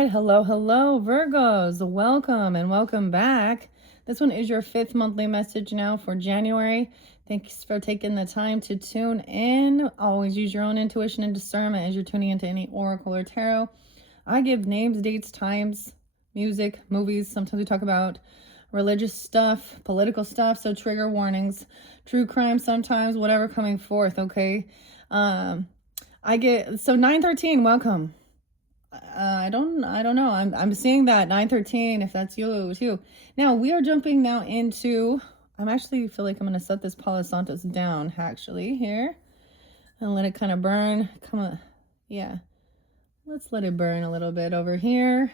right. Hello, Virgos. Welcome and welcome back. This one is your 5th monthly message now for January. Thanks for taking the time to tune in. Always use your own intuition and discernment as you're tuning into any oracle or tarot. I give names, dates, times, music, movies. Sometimes we talk about religious stuff, political stuff. So trigger warnings, true crime sometimes, whatever coming forth, okay? I get, so 913, welcome. I don't know. I'm seeing that 913 if that's you too. Now we are jumping now into, I'm actually feel like I'm going to set this Palo Santos down actually here and let it kind of burn. Come on. Yeah. Let's let it burn a little bit over here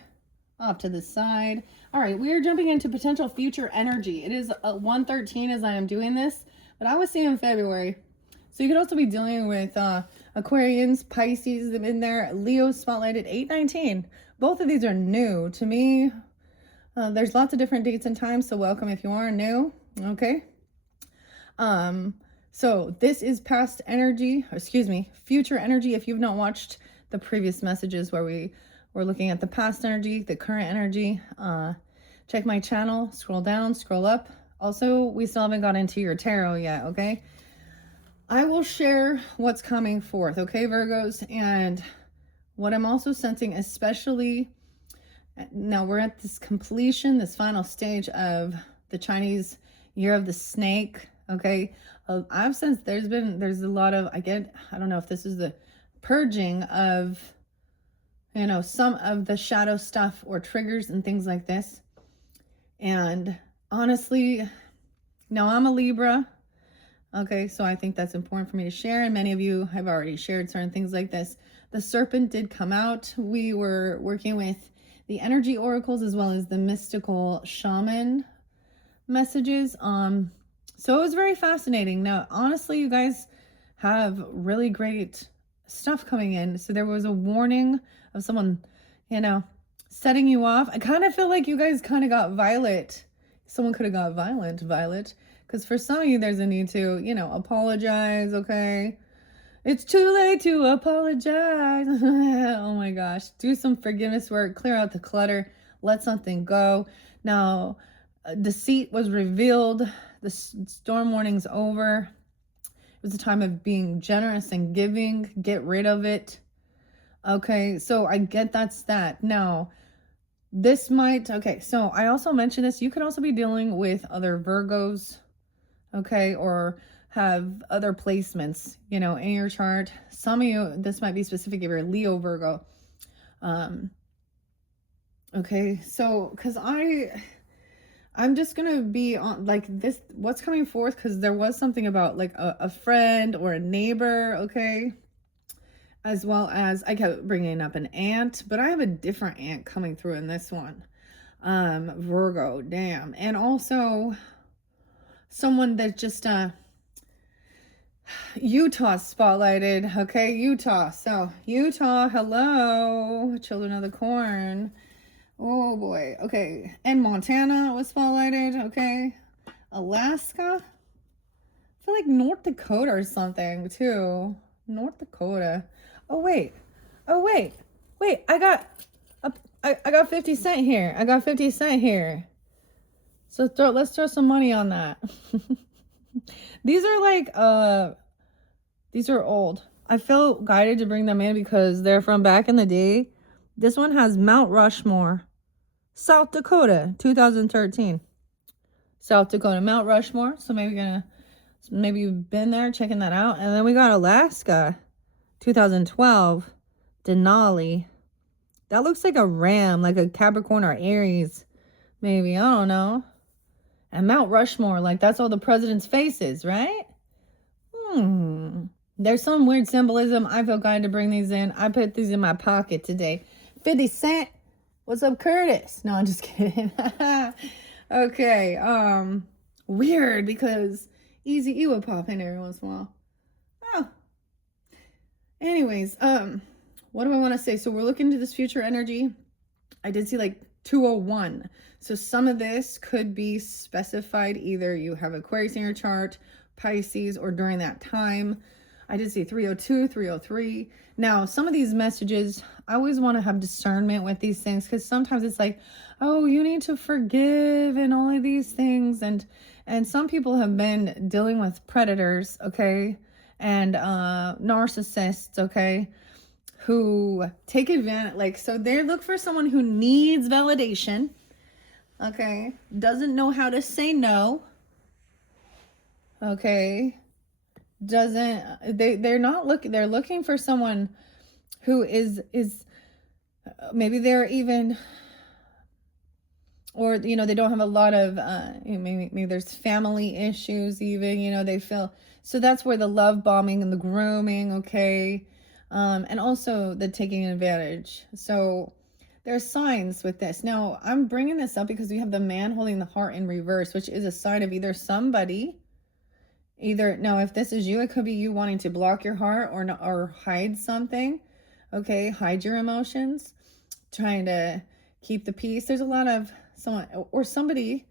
off to the side. All right. We are jumping into potential future energy. It is 113 as I am doing this, but I was seeing February. So you could also be dealing with Aquarians, Pisces in there, Leo spotlighted 819. Both of these are new to me. There's lots of different dates and times, so welcome if you are new. Okay. So this is past energy, future energy. If you've not watched the previous messages where we were looking at the past energy, the current energy, check my channel, scroll down, scroll up. Also, we still haven't got into your tarot yet, okay? I will share what's coming forth, okay, Virgos? And what I'm also sensing, especially now we're at this completion, this final stage of the Chinese Year of the Snake, okay? I've sensed there's a lot of, I don't know if this is the purging of, some of the shadow stuff or triggers and things like this. And honestly, now I'm a Libra. Okay, so I think that's important for me to share, and many of you have already shared certain things like this. The serpent did come out. We were working with the energy oracles as well as the mystical shaman messages. So it was very fascinating. Now, honestly, you guys have really great stuff coming in. So there was a warning of someone, setting you off. I kind of feel like you guys kind of got violent. Someone could have got violent. Because for some of you, there's a need to, apologize, okay? It's too late to apologize. Oh my gosh. Do some forgiveness work. Clear out the clutter. Let something go. Now, deceit was revealed. The storm warning's over. It was a time of being generous and giving. Get rid of it. Okay, so I get that's that. Now, this might, okay, so I also mentioned this. You could also be dealing with other Virgos, okay, or have other placements, in your chart. Some of you, this might be specific if you're Leo Virgo. Okay, so because I'm just gonna be on like this, what's coming forth, because there was something about like a friend or a neighbor, okay, as well as I kept bringing up an aunt, but I have a different aunt coming through in this one. Virgo, damn. And also someone that just Utah spotlighted, okay? Utah. So Utah, hello, children of the corn. Oh boy. Okay. And Montana was spotlighted, okay? Alaska. I feel like North Dakota or something too. North Dakota. Oh wait. I got 50 cent here. I got 50 cent here. So let's throw some money on that. These are like, these are old. I feel guided to bring them in because they're from back in the day. This one has Mount Rushmore, South Dakota, 2013. South Dakota, Mount Rushmore. So maybe you've been there checking that out. And then we got Alaska, 2012, Denali. That looks like a ram, like a Capricorn or Aries. Maybe, I don't know. And Mount Rushmore, like that's all the president's faces, right? There's some weird symbolism. I feel guided to bring these in. I put these in my pocket today. 50 cent. What's up, Curtis? No, I'm just kidding. Okay. Weird because Easy E would pop in every once in a while. Oh. Anyways, what do I want to say? So we're looking into this future energy. I did see like 201. So some of this could be specified. Either you have Aquarius in your chart, Pisces, or during that time. I did see 302, 303. Now, some of these messages, I always want to have discernment with these things, because sometimes it's like, oh, you need to forgive and all of these things. And some people have been dealing with predators, okay, and narcissists, okay, who take advantage, like, so they look for someone who needs validation, okay, doesn't know how to say no, okay, doesn't, they're not looking, they're looking for someone who is maybe they're even, or they don't have a lot of maybe there's family issues even, they feel, so that's where the love bombing and the grooming, okay, and also the taking advantage. So there's signs with this. Now I'm bringing this up because we have the man holding the heart in reverse, which is a sign of either somebody, now if this is you, it could be you wanting to block your heart or hide something, okay, hide your emotions, trying to keep the peace. There's a lot of someone or somebody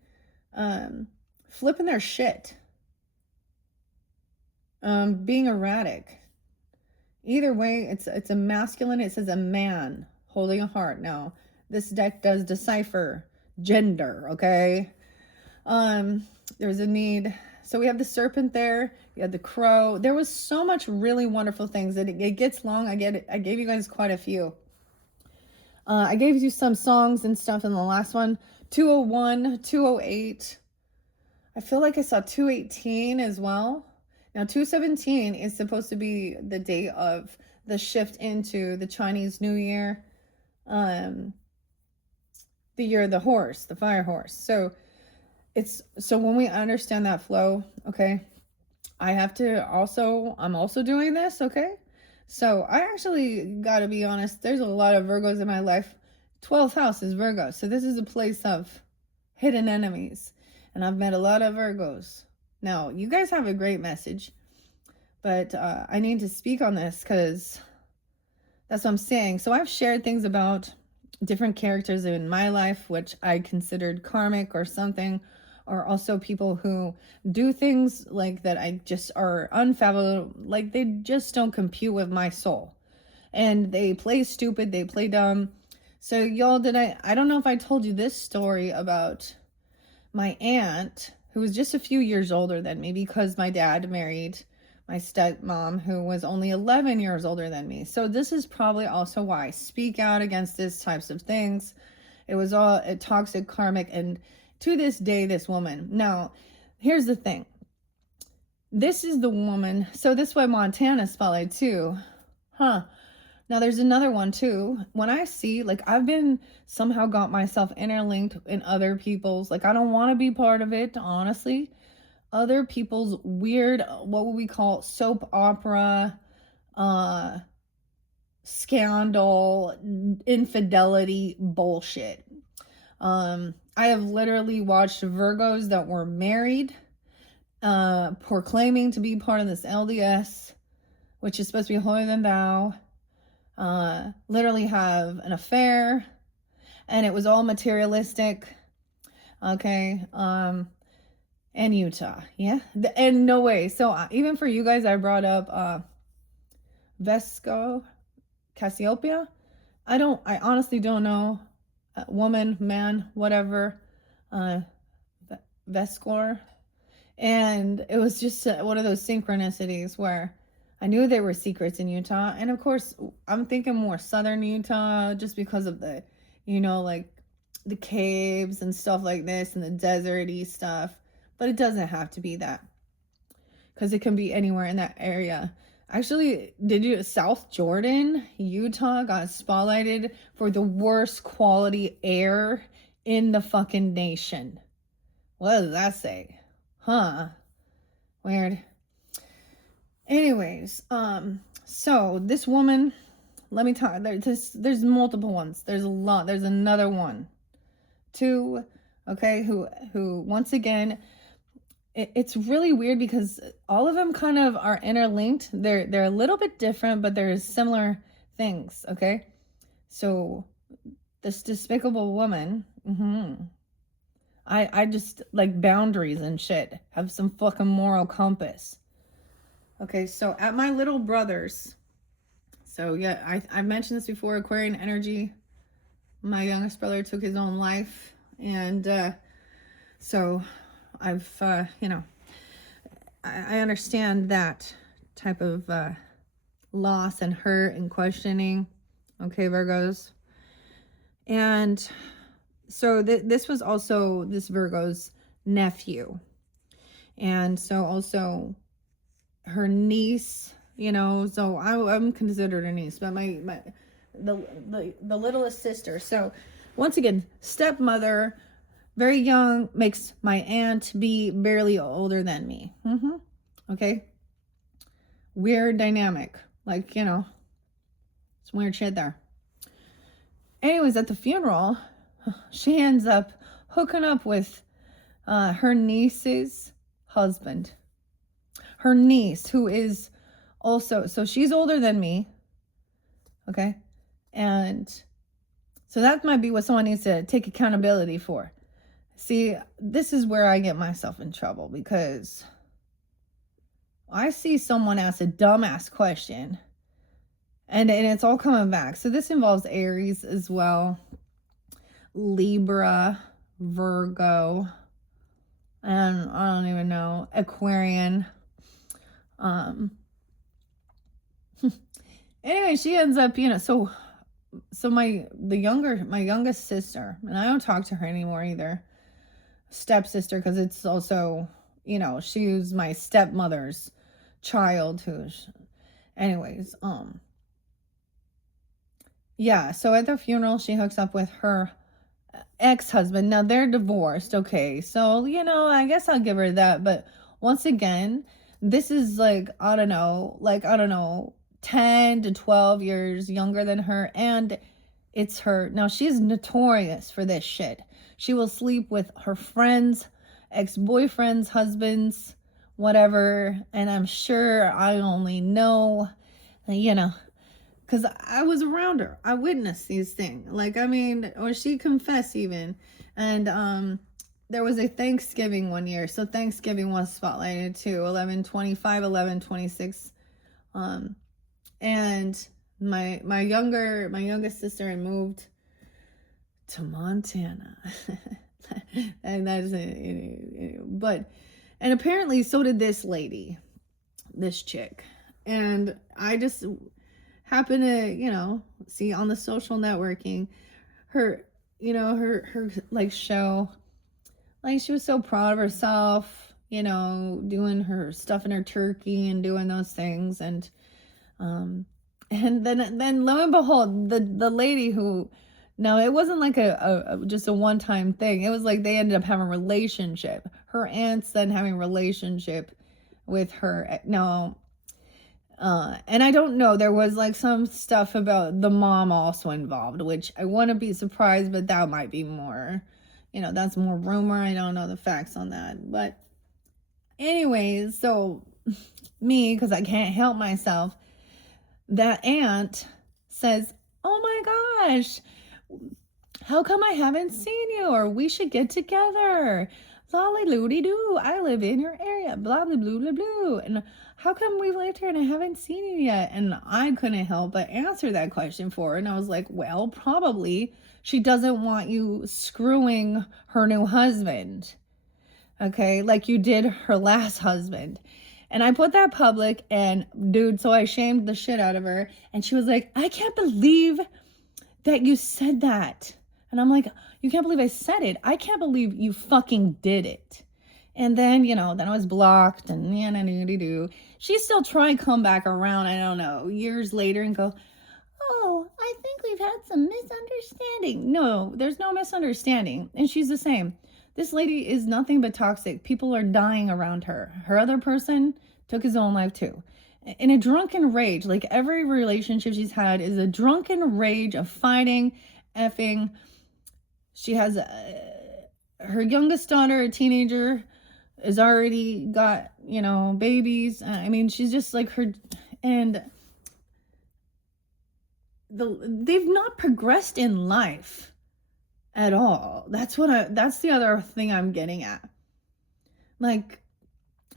flipping their shit, being erratic. Either way, it's a masculine. It says a man holding a heart. Now this deck does decipher gender, okay. There's a need. So we have the serpent there, you had the crow. There was so much really wonderful things that it gets long. I get it. I gave you guys quite a few. I gave you some songs and stuff in the last one. 201, 208. I feel like I saw 218 as well. Now 217 is supposed to be the day of the shift into the Chinese New Year. The year of the horse, the fire horse. So when we understand that flow, okay, I'm also doing this, okay? So I actually got to be honest, there's a lot of Virgos in my life. 12th house is Virgo. So this is a place of hidden enemies. And I've met a lot of Virgos. Now, you guys have a great message. But I need to speak on this because that's what I'm saying. So I've shared things about different characters in my life, which I considered karmic or something. Or also people who do things like that I just are unfathomable, like they just don't compute with my soul. And they play stupid, they play dumb. So y'all, I don't know if I told you this story about my aunt, who was just a few years older than me, because my dad married my stepmom, who was only 11 years older than me. So this is probably also why I speak out against these types of things. It was all a toxic karmic, and to this day, this woman. Now, here's the thing. This is the woman. So this way Montana spotlight too. Huh. Now there's another one too. When I see, like, I've been somehow got myself interlinked in other people's, like, I don't want to be part of it, honestly. Other people's weird, what would we call soap opera, scandal, infidelity bullshit. I have literally watched Virgos that were married, proclaiming to be part of this LDS, which is supposed to be holier than thou, literally have an affair, and it was all materialistic, okay, and Utah, yeah, and no way. So even for you guys, I brought up Vesco, Cassiopeia. I honestly don't know. Woman, man, whatever, Vescor. And it was just one of those synchronicities where I knew there were secrets in Utah. And of course, I'm thinking more southern Utah, just because of the, like the caves and stuff like this and the deserty stuff. But it doesn't have to be that, because it can be anywhere in that area. Actually, South Jordan, Utah got spotlighted for the worst quality air in the fucking nation. What does that say? Huh. Weird. Anyways, so this woman, let me talk, there's multiple ones. There's a lot. There's another one. Two, okay, who once again, it's really weird because all of them kind of are interlinked. They're a little bit different, but there's similar things, okay? So this despicable woman, I just like boundaries and shit. Have some fucking moral compass. Okay, so at my little brother's So yeah, I've mentioned this before, Aquarian energy. My youngest brother took his own life. And so I've, I understand that type of loss and hurt and questioning. Okay, Virgos. And so this was also this Virgo's nephew. And so also her niece, so I'm considered a niece, but the littlest sister. So once again, stepmother, very young, makes my aunt be barely older than me. Okay. Weird dynamic. Like, some weird shit there. Anyways, at the funeral, she ends up hooking up with her niece's husband. Her niece, who is also, so she's older than me. Okay. And so that might be what someone needs to take accountability for. See, this is where I get myself in trouble, because I see someone ask a dumbass question and it's all coming back. So this involves Aries as well, Libra, Virgo, and I don't even know, Aquarian. Anyway, she ends up, so my youngest sister, and I don't talk to her anymore either, stepsister, because it's also, she was my stepmother's child, anyways, yeah, so at the funeral, she hooks up with her ex-husband. Now they're divorced, okay, so I guess I'll give her that. But once again, this is like, I don't know, 10 to 12 years younger than her, and it's her. Now she's notorious for this shit. She will sleep with her friends, ex-boyfriends, husbands, whatever, and I'm sure I only know, because I was around her. I witnessed these things. Or she confessed even. And there was a Thanksgiving one year. So Thanksgiving was spotlighted too. 11/25, 11/26. And my youngest sister had moved to Montana. And that's it. And apparently so did this lady, this chick. And I just happen to, see on the social networking, her like show, like she was so proud of herself, doing her stuff in her turkey and doing those things. And then lo and behold, the lady who, now it wasn't like a just a one-time thing. It was like they ended up having a relationship. Her aunt's then having a relationship with her. Now, and I don't know, there was like some stuff about the mom also involved, which I wouldn't be surprised, but that might be more, that's more rumor. I don't know the facts on that. But anyways, so me, because I can't help myself, that aunt says, oh my gosh, how come I haven't seen you? Or we should get together. Lolly loody doo, I live in your area, blah blah blah blah blah. And how come we've lived here and I haven't seen you yet? And I couldn't help but answer that question for her. And I was like, well, probably she doesn't want you screwing her new husband. Okay, like you did her last husband. And I put that public, and dude, so I shamed the shit out of her. And she was like, I can't believe that you said that. And I'm like, you can't believe I said it. I can't believe you fucking did it. And then, then I was blocked, and she still tried to come back around, I don't know, years later and go, oh, I think we've had some misunderstanding. No, there's no misunderstanding. And she's the same. This lady is nothing but toxic. People are dying around her. Her other person took his own life too. In a drunken rage, like every relationship she's had is a drunken rage of fighting, effing. She has her youngest daughter, a teenager, has already got, babies. I mean, she's just like her, and they've not progressed in life at all. That's the other thing I'm getting at. Like,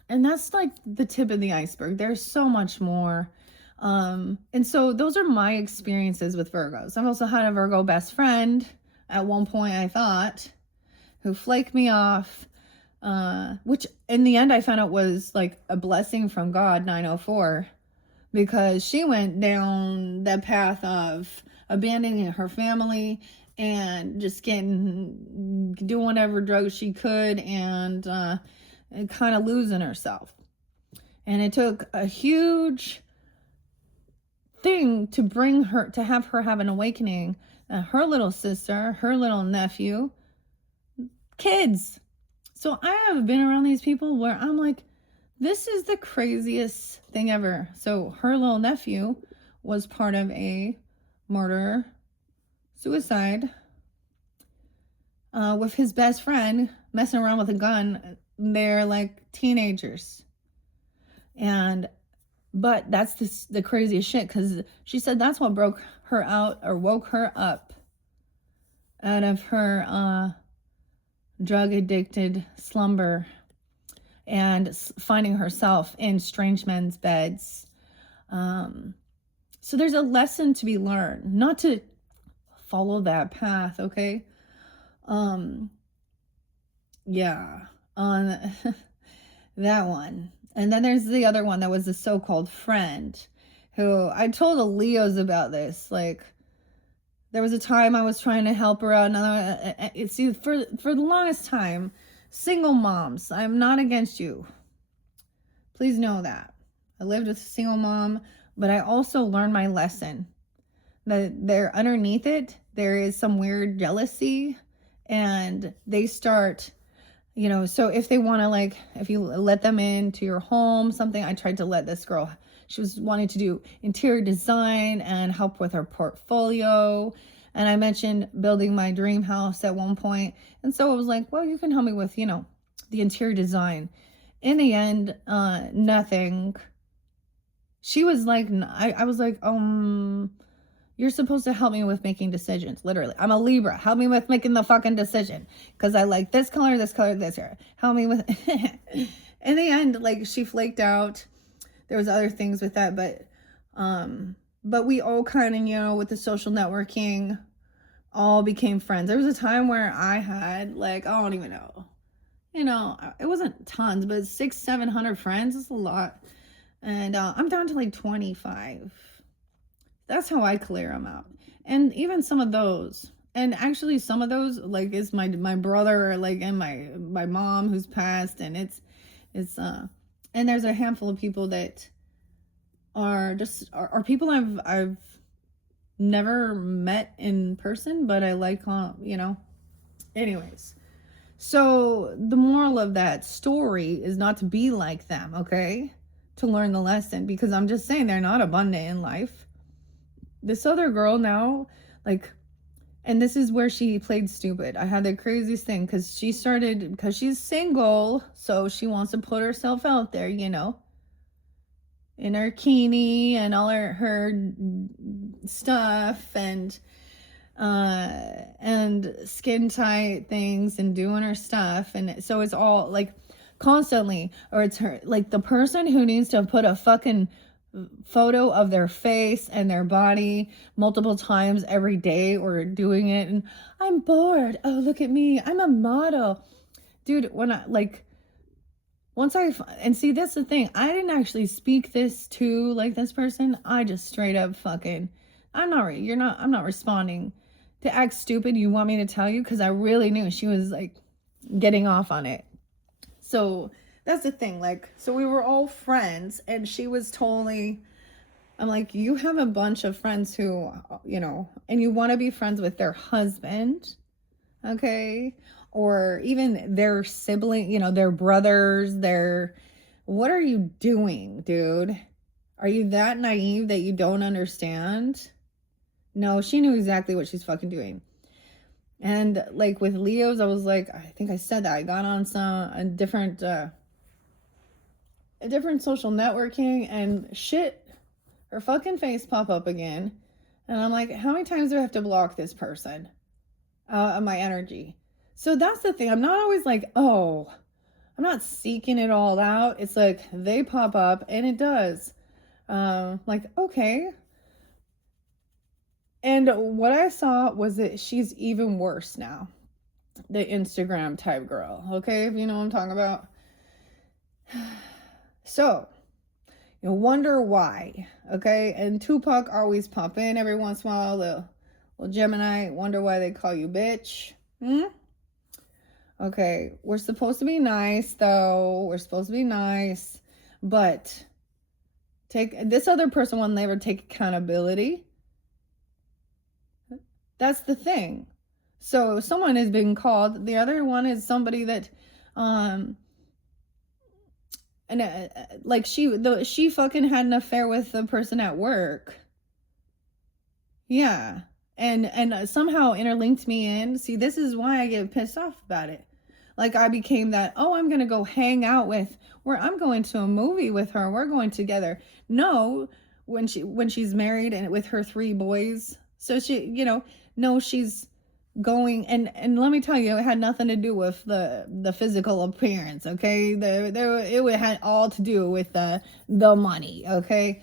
and that's like the tip of the iceberg. There's so much more. And so those are my experiences with Virgos. I've also had a Virgo best friend at one point, I thought, who flaked me off, which in the end I found out was like a blessing from God, 904, because she went down the path of abandoning her family and just doing whatever drugs she could, and kind of losing herself. And it took a huge thing to bring her, to have her have an awakening. Her little sister, her little nephew, kids. So I have been around these people where I'm like, this is the craziest thing ever. So her little nephew was part of a murder suicide with his best friend messing around with a gun. They're like teenagers. But that's the craziest shit, because she said that's what broke her out, or woke her up out of her drug addicted slumber and finding herself in strange men's beds. So there's a lesson to be learned, not to follow that path, okay? Yeah, on that one. And then there's the other one that was the so-called friend, who I told the Leos about this. Like, there was a time I was trying to help her out. See, for the longest time, single moms, I'm not against you. Please know that. I lived with a single mom, but I also learned my lesson. That there, underneath it, there is some weird jealousy, and they start, so if they want to, like, if you let them into your home, something, I tried to let this girl, she was wanting to do interior design and help with her portfolio. And I mentioned building my dream house at one point. And so I was like, well, you can help me with, the interior design. In the end, nothing. She was like, I was like, you're supposed to help me with making decisions. Literally, I'm a Libra. Help me with making the fucking decision, because I like this color, this color, this color. Help me with. In the end, like, she flaked out. There was other things with that, but we all kind of, with the social networking, all became friends. There was a time where I had, like, I don't even know, it wasn't tons, but 600-700 friends is a lot, and I'm down to like 25. That's how I clear them out. And even some of those, and actually some of those, like, is my brother, like, and my mom who's passed, and it's and there's a handful of people that are just are people I've never met in person, but I like, anyways. So the moral of that story is not to be like them, okay? To learn the lesson, because I'm just saying they're not abundant in life. This other girl now, like, and this is where she played stupid. I had the craziest thing, because she's single, so she wants to put herself out there, in her bikini and all her stuff, and skin tight things, and doing her stuff. And so it's all like constantly, or it's her, like, the person who needs to put a fucking photo of their face and their body multiple times every day, or doing it, and I'm bored, oh, look at me, I'm a model. Dude, when I, like, and see, that's the thing, I didn't actually speak this to, like, this person. I just straight up fucking, I'm not responding. To act stupid, you want me to tell you? Because I really knew she was, like, getting off on it. So that's the thing, like, so we were all friends, and she was totally, I'm like, you have a bunch of friends who, and you want to be friends with their husband, okay? Or even their sibling, their brothers, what are you doing, dude? Are you that naive that you don't understand? No, she knew exactly what she's fucking doing. And, like, with Leos, I was like, I think I said that I got on a different social networking, and shit, her fucking face pop up again, and I'm like, how many times do I have to block this person of my energy? So that's the thing. I'm not always like, I'm not seeking it all out. It's like they pop up, and it does. Like, okay. And what I saw was that she's even worse now. The Instagram type girl. Okay, if you know what I'm talking about. So, you wonder why. Okay, and Tupac always pop in every once in a while. The little Gemini, wonder why they call you bitch. Okay, we're supposed to be nice, though. We're supposed to be nice. But this other person will never take accountability. That's the thing. So someone is being called. The other one is somebody that, and like she fucking had an affair with the person at work. Yeah, and somehow interlinked me in. See, this is why I get pissed off about it. Like I became that. Oh, I'm gonna go hang out with. Where I'm going to a movie with her. We're going together. No, when she's married and with her 3 boys. So she, no, she's going and let me tell you, it had nothing to do with the physical appearance. Okay, it had all to do with the money. Okay.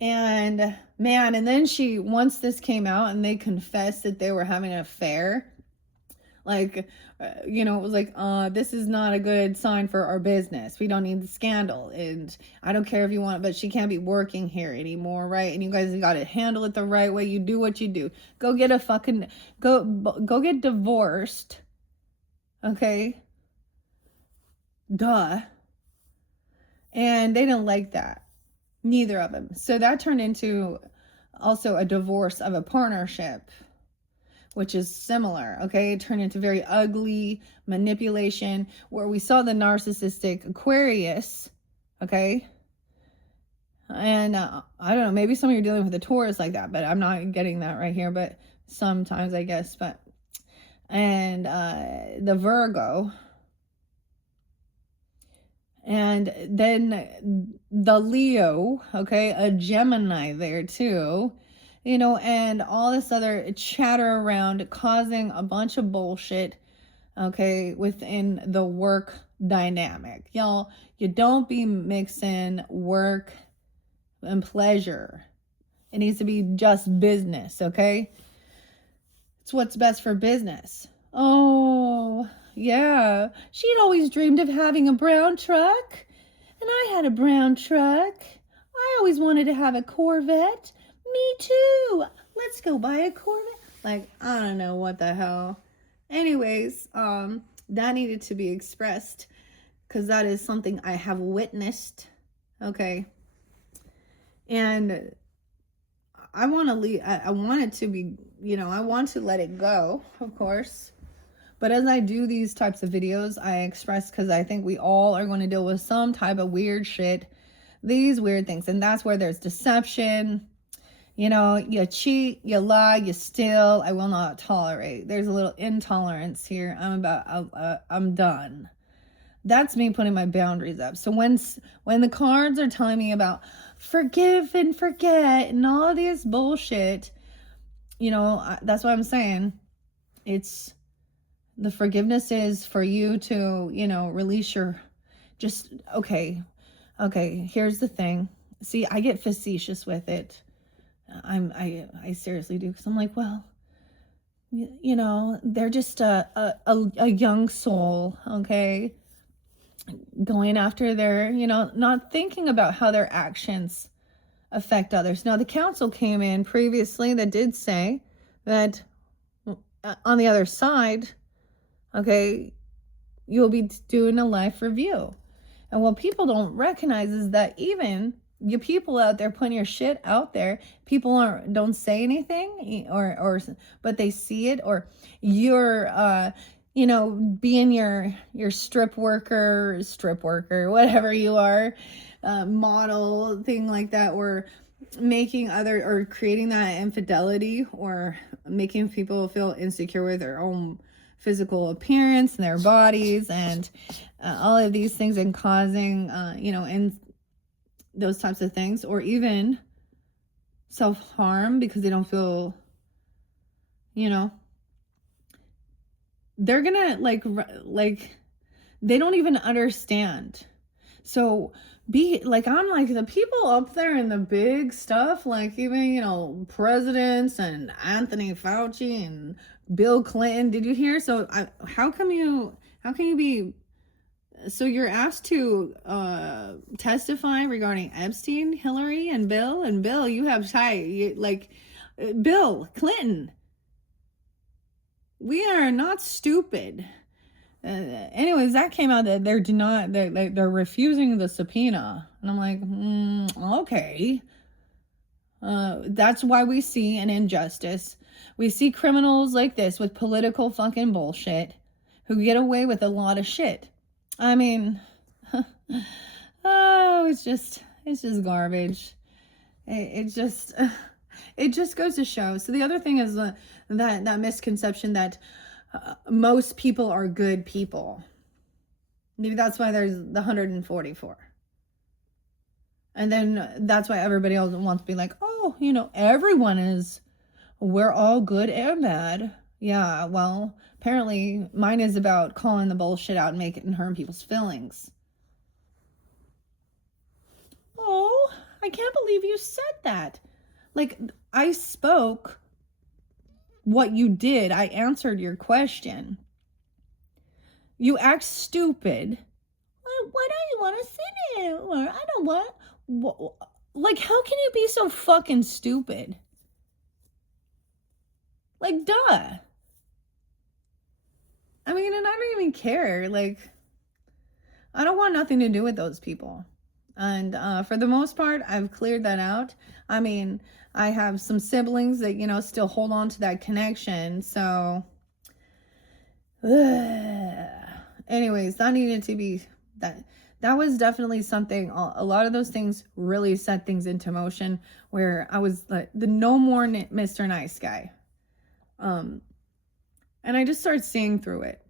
And man, and then once this came out and they confessed that they were having an affair, like, it was like, this is not a good sign for our business. We don't need the scandal. And I don't care if you want, but she can't be working here anymore, right? And you guys got to handle it the right way. You do what you do. Go get go get divorced. Okay? Duh. And they didn't like that. Neither of them. So that turned into also a divorce of a partnership, which is similar. Okay, it turned into very ugly manipulation where we saw the narcissistic Aquarius. Okay, and I don't know, maybe some of you are dealing with a Taurus like that, but I'm not getting that right here. But sometimes I guess, and the Virgo. And then the Leo, okay, a Gemini there too, and all this other chatter around causing a bunch of bullshit, okay, within the work dynamic. Y'all, you don't be mixing work and pleasure. It needs to be just business, okay? It's what's best for business. Oh, yeah. She'd always dreamed of having a brown truck. And I had a brown truck. I always wanted to have a Corvette. Me too. Let's go buy a Corvette. Like, I don't know what the hell. Anyways, that needed to be expressed because that is something I have witnessed. Okay. And I want to leave. I want it to be, I want to let it go, of course. But as I do these types of videos, I express because I think we all are going to deal with some type of weird shit, these weird things. And that's where there's deception. You cheat, you lie, you steal. I will not tolerate. There's a little intolerance here. I'm done. That's me putting my boundaries up. So when the cards are telling me about forgive and forget and all of this bullshit, that's what I'm saying. It's the forgiveness is for you to, release your okay, here's the thing. See, I get facetious with it. I seriously do, because I'm like, well, they're just a young soul, okay, going after their, not thinking about how their actions affect others. Now, the council came in previously that did say that on the other side, okay, you'll be doing a life review. And what people don't recognize is that even you people out there putting your shit out there, people don't say anything or but they see it, or you're being your strip worker, whatever you are, model thing like that, or making or creating that infidelity, or making people feel insecure with their own physical appearance and their bodies, and all of these things, and causing and those types of things, or even self-harm because they don't feel, they're gonna like they don't even understand. So be like, I'm like the people up there in the big stuff, like even, presidents and Anthony Fauci and Bill Clinton. Did you hear? So how can you be, so you're asked to testify regarding Epstein, Hillary, and Bill, you have Bill Clinton. We are not stupid. Anyways, that came out that they're refusing the subpoena, and I'm like, okay. That's why we see an injustice. We see criminals like this with political fucking bullshit who get away with a lot of shit. I mean, oh, it's just garbage. It just goes to show. So the other thing is that misconception that most people are good people. Maybe that's why there's the 144. And then that's why everybody else wants to be like, oh, we're all good and bad. Yeah, well, apparently mine is about calling the bullshit out and making hurt people's feelings. Oh, I can't believe you said that. Like, I spoke what you did. I answered your question. You act stupid. Why don't you want to sit in? Or I don't want. Like, how can you be so fucking stupid? Like, duh. I mean, and I don't even care. Like, I don't want nothing to do with those people. And for the most part, I've cleared that out. I mean, I have some siblings that, still hold on to that connection. So, anyways, that needed to be, that was definitely something. A lot of those things really set things into motion where I was like the no more Mr. Nice Guy. And I just started seeing through it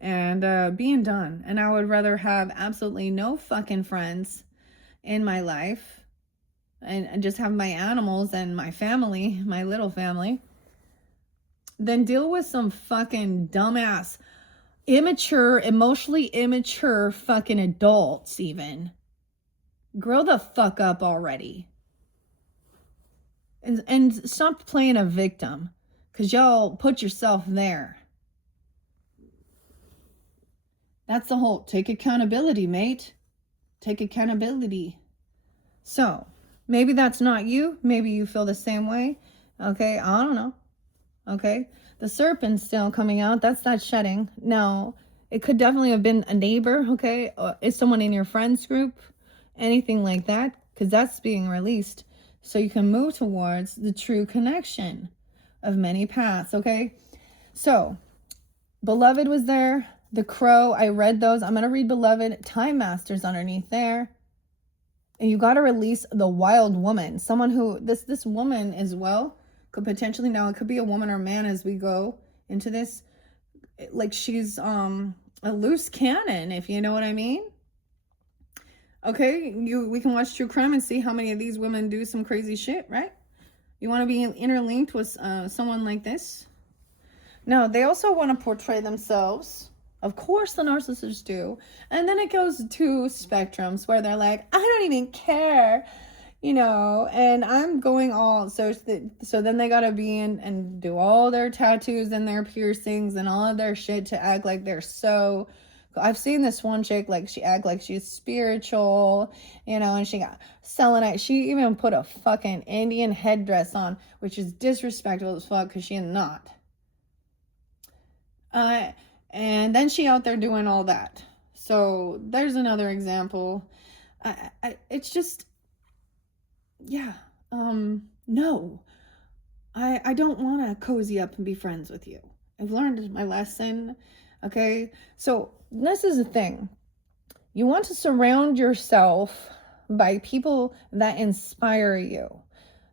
and being done. And I would rather have absolutely no fucking friends in my life and just have my animals and my family, my little family, than deal with some fucking dumbass, immature, emotionally immature fucking adults even. Grow the fuck up already. And stop playing a victim, because y'all put yourself there. That's the whole take accountability, mate. Take accountability. So, maybe that's not you. Maybe you feel the same way. Okay, I don't know. Okay, the serpent's still coming out. That's not shedding. Now, it could definitely have been a neighbor. Okay, is someone in your friends group? Anything like that, because that's being released. So you can move towards the true connection of many paths. Okay, so Beloved was there. The Crow, I read those. I'm going to read Beloved. Time Masters underneath there. And you got to release the Wild Woman. Someone who, this woman as well, could potentially, now it could be a woman or a man as we go into this. Like she's a loose cannon, if you know what I mean. Okay, we can watch true crime and see how many of these women do some crazy shit, right? You want to be interlinked with someone like this? No, they also want to portray themselves. Of course the narcissists do. And then it goes to spectrums where they're like, I don't even care, and I'm going all, so then they gotta be in and do all their tattoos and their piercings and all of their shit to act like they're so, I've seen this one chick, like she act like she's spiritual, and she got selenite. She even put a fucking Indian headdress on, which is disrespectful as fuck because she's not. And then she out there doing all that. So there's another example. It's just, yeah, no, I don't want to cozy up and be friends with you. I've learned my lesson. Okay, so this is the thing. You want to surround yourself by people that inspire you,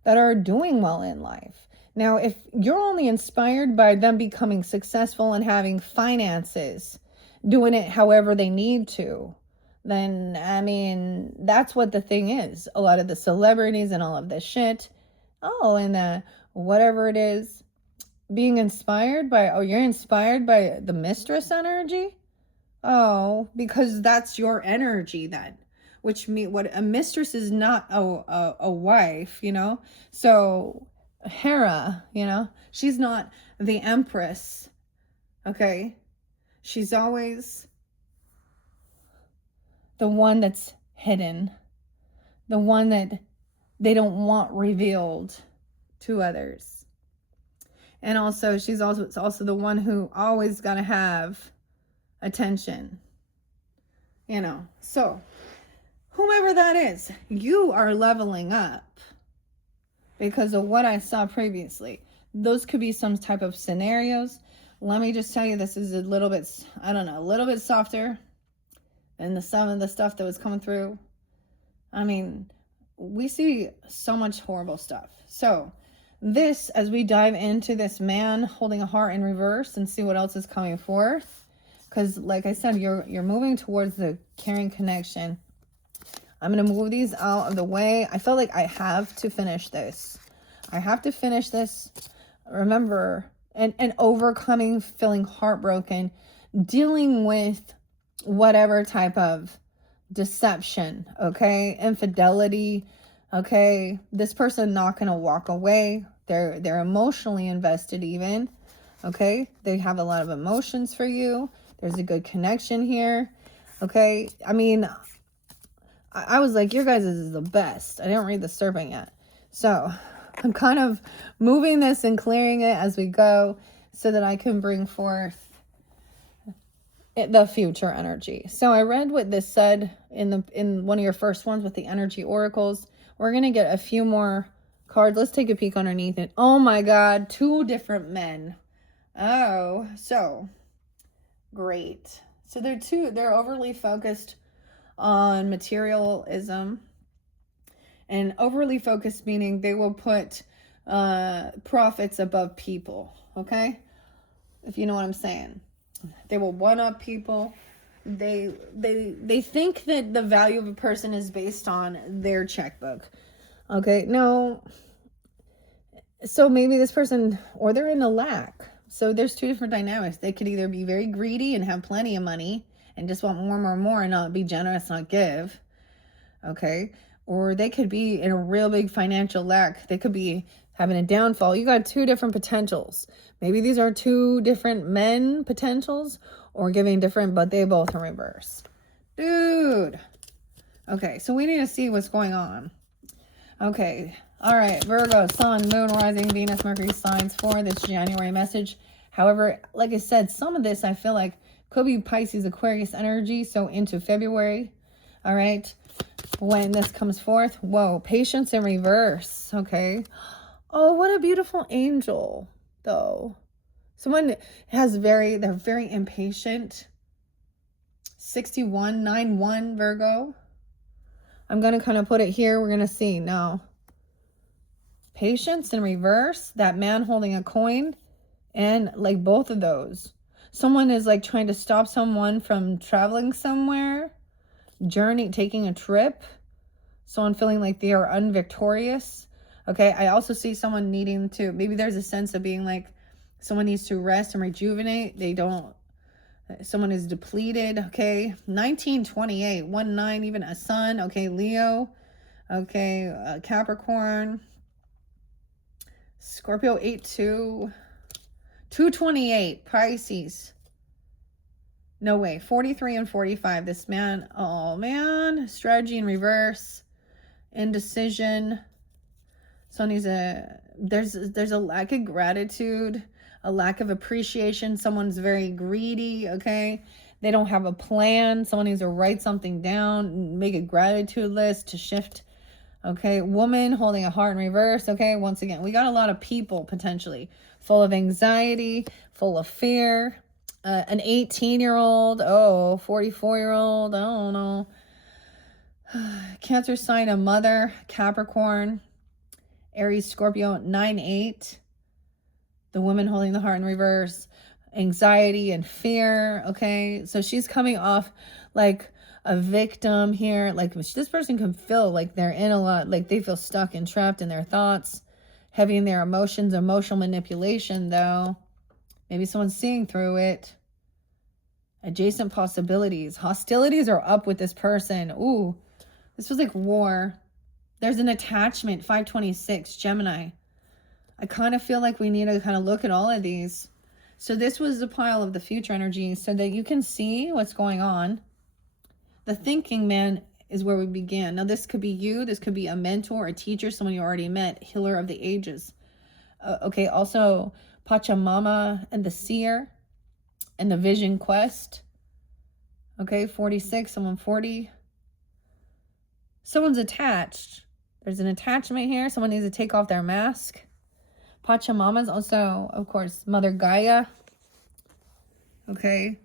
that are doing well in life. Now, if you're only inspired by them becoming successful and having finances, doing it however they need to, then, I mean, that's what the thing is. A lot of the celebrities and all of this shit. Oh, and the whatever it is, being inspired by, you're inspired by the mistress energy? Oh, because that's your energy then. Which mean what a mistress is not a wife, you know? So Hera, you know, she's not the empress. Okay? She's always the one that's hidden. The one that they don't want revealed to others. And also it's also the one who always got to have attention. You know. So, whomever that is, you are leveling up because of what I saw previously. Those could be some type of scenarios. Let me just tell you, this is a little bit, I don't know, a little bit softer than some of the stuff that was coming through. I mean, we see so much horrible stuff. So this, as we dive into this man holding a heart in reverse and see what else is coming forth, because like I said, you're moving towards the caring connection. I'm going to move these out of the way. I feel like I have to finish this. I have to finish this. Remember, and overcoming feeling heartbroken, dealing with whatever type of deception, okay, infidelity, okay, this person not going to walk away. They're emotionally invested even, okay, they have a lot of emotions for you. There's a good connection here, okay. I mean, I was like, your guys is the best. I didn't read the serpent yet, so I'm kind of moving this and clearing it as we go so that I can bring forth the future energy. So I read what this said in one of your first ones with the energy oracles. We're going to get a few more cards. Let's take a peek underneath it. Oh my God, 2 different men. Oh, so great. So they're overly focused on materialism, and overly focused meaning they will put profits above people. Okay. If you know what I'm saying. They will one up people. They think that the value of a person is based on their checkbook. Okay, no. So maybe this person, or they're in a lack. So there's 2 different dynamics. They could either be very greedy and have plenty of money and just want more and not be generous, not give. Okay, or they could be in a real big financial lack. They could be having a downfall. You got 2 different potentials. Maybe these are 2 different men potentials, or giving different, but they both in reverse. Dude. Okay, so we need to see what's going on. Okay, all right, Virgo, Sun, Moon, Rising, Venus, Mercury signs for this January message. However, like I said, some of this I feel like could be Pisces, Aquarius energy, so into February. All right, when this comes forth. Whoa, patience in reverse. Okay. Oh, what a beautiful angel, though. Someone they're very impatient. 6191 Virgo. I'm going to kind of put it here. We're going to see. No. Patience in reverse. That man holding a coin. And like both of those. Someone is like trying to stop someone from traveling somewhere. Taking a trip. Someone feeling like they are unvictorious. Okay. I also see someone needing to, maybe there's a sense of being like, someone needs to rest and rejuvenate. Someone is depleted. Okay. 1928, 19, even a sun. Okay. Leo. Okay. Capricorn. Scorpio, 82. 228, Pisces. No way. 43 and 45. This man, oh man. Strategy in reverse. Indecision. There's a lack of gratitude, a lack of appreciation. Someone's very greedy, okay? They don't have a plan. Someone needs to write something down, make a gratitude list to shift, okay? Woman holding a heart in reverse, okay? Once again, we got a lot of people potentially full of anxiety, full of fear. An 18-year-old, 44-year-old, I don't know. Cancer sign, a mother, Capricorn. Aries, Scorpio, 9-8. The woman holding the heart in reverse. Anxiety and fear. Okay. So she's coming off like a victim here. Like this person can feel like they're in a lot, like they feel stuck and trapped in their thoughts, heavy in their emotions, emotional manipulation though. Maybe someone's seeing through it. Adjacent possibilities. Hostilities are up with this person. Ooh, this was like war. There's an attachment. 526, Gemini. I kind of feel like we need to kind of look at all of these. So this was a pile of the future energy so that you can see what's going on. The thinking man is where we began. Now, this could be you. This could be a mentor, a teacher, someone you already met, healer of the ages. Okay, also Pachamama and the seer and the vision quest. Okay, 46, someone 40. Someone's attached. There's an attachment here. Someone needs to take off their mask. Pachamama is also, of course, Mother Gaia. Okay.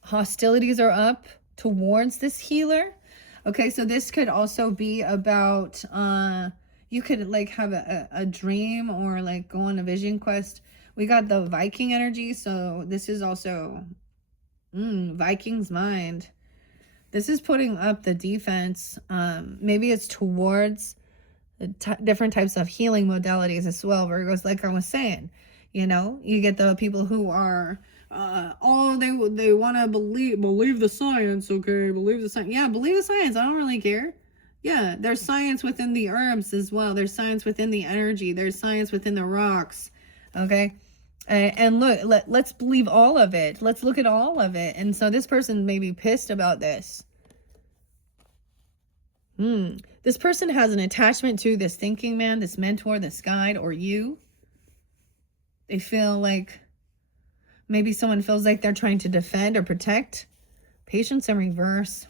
Hostilities are up towards this healer. Okay, so this could also be about, you could like have a dream or like go on a vision quest. We got the Viking energy, so this is also Viking's mind. This is putting up the defense. Maybe it's towards different types of healing modalities as well, Virgos, like I was saying. You know, you get the people who are they want to believe the science. Okay, believe the science. Yeah, believe the science. I don't really care. Yeah, there's science within the herbs as well. There's science within the energy. There's science within the rocks. Okay, and look, let's believe all of it. Let's look at all of it. And so this person may be pissed about this. This person has an attachment to this thinking man, this mentor, this guide, or you. They feel like maybe someone feels like they're trying to defend or protect. Patience in reverse.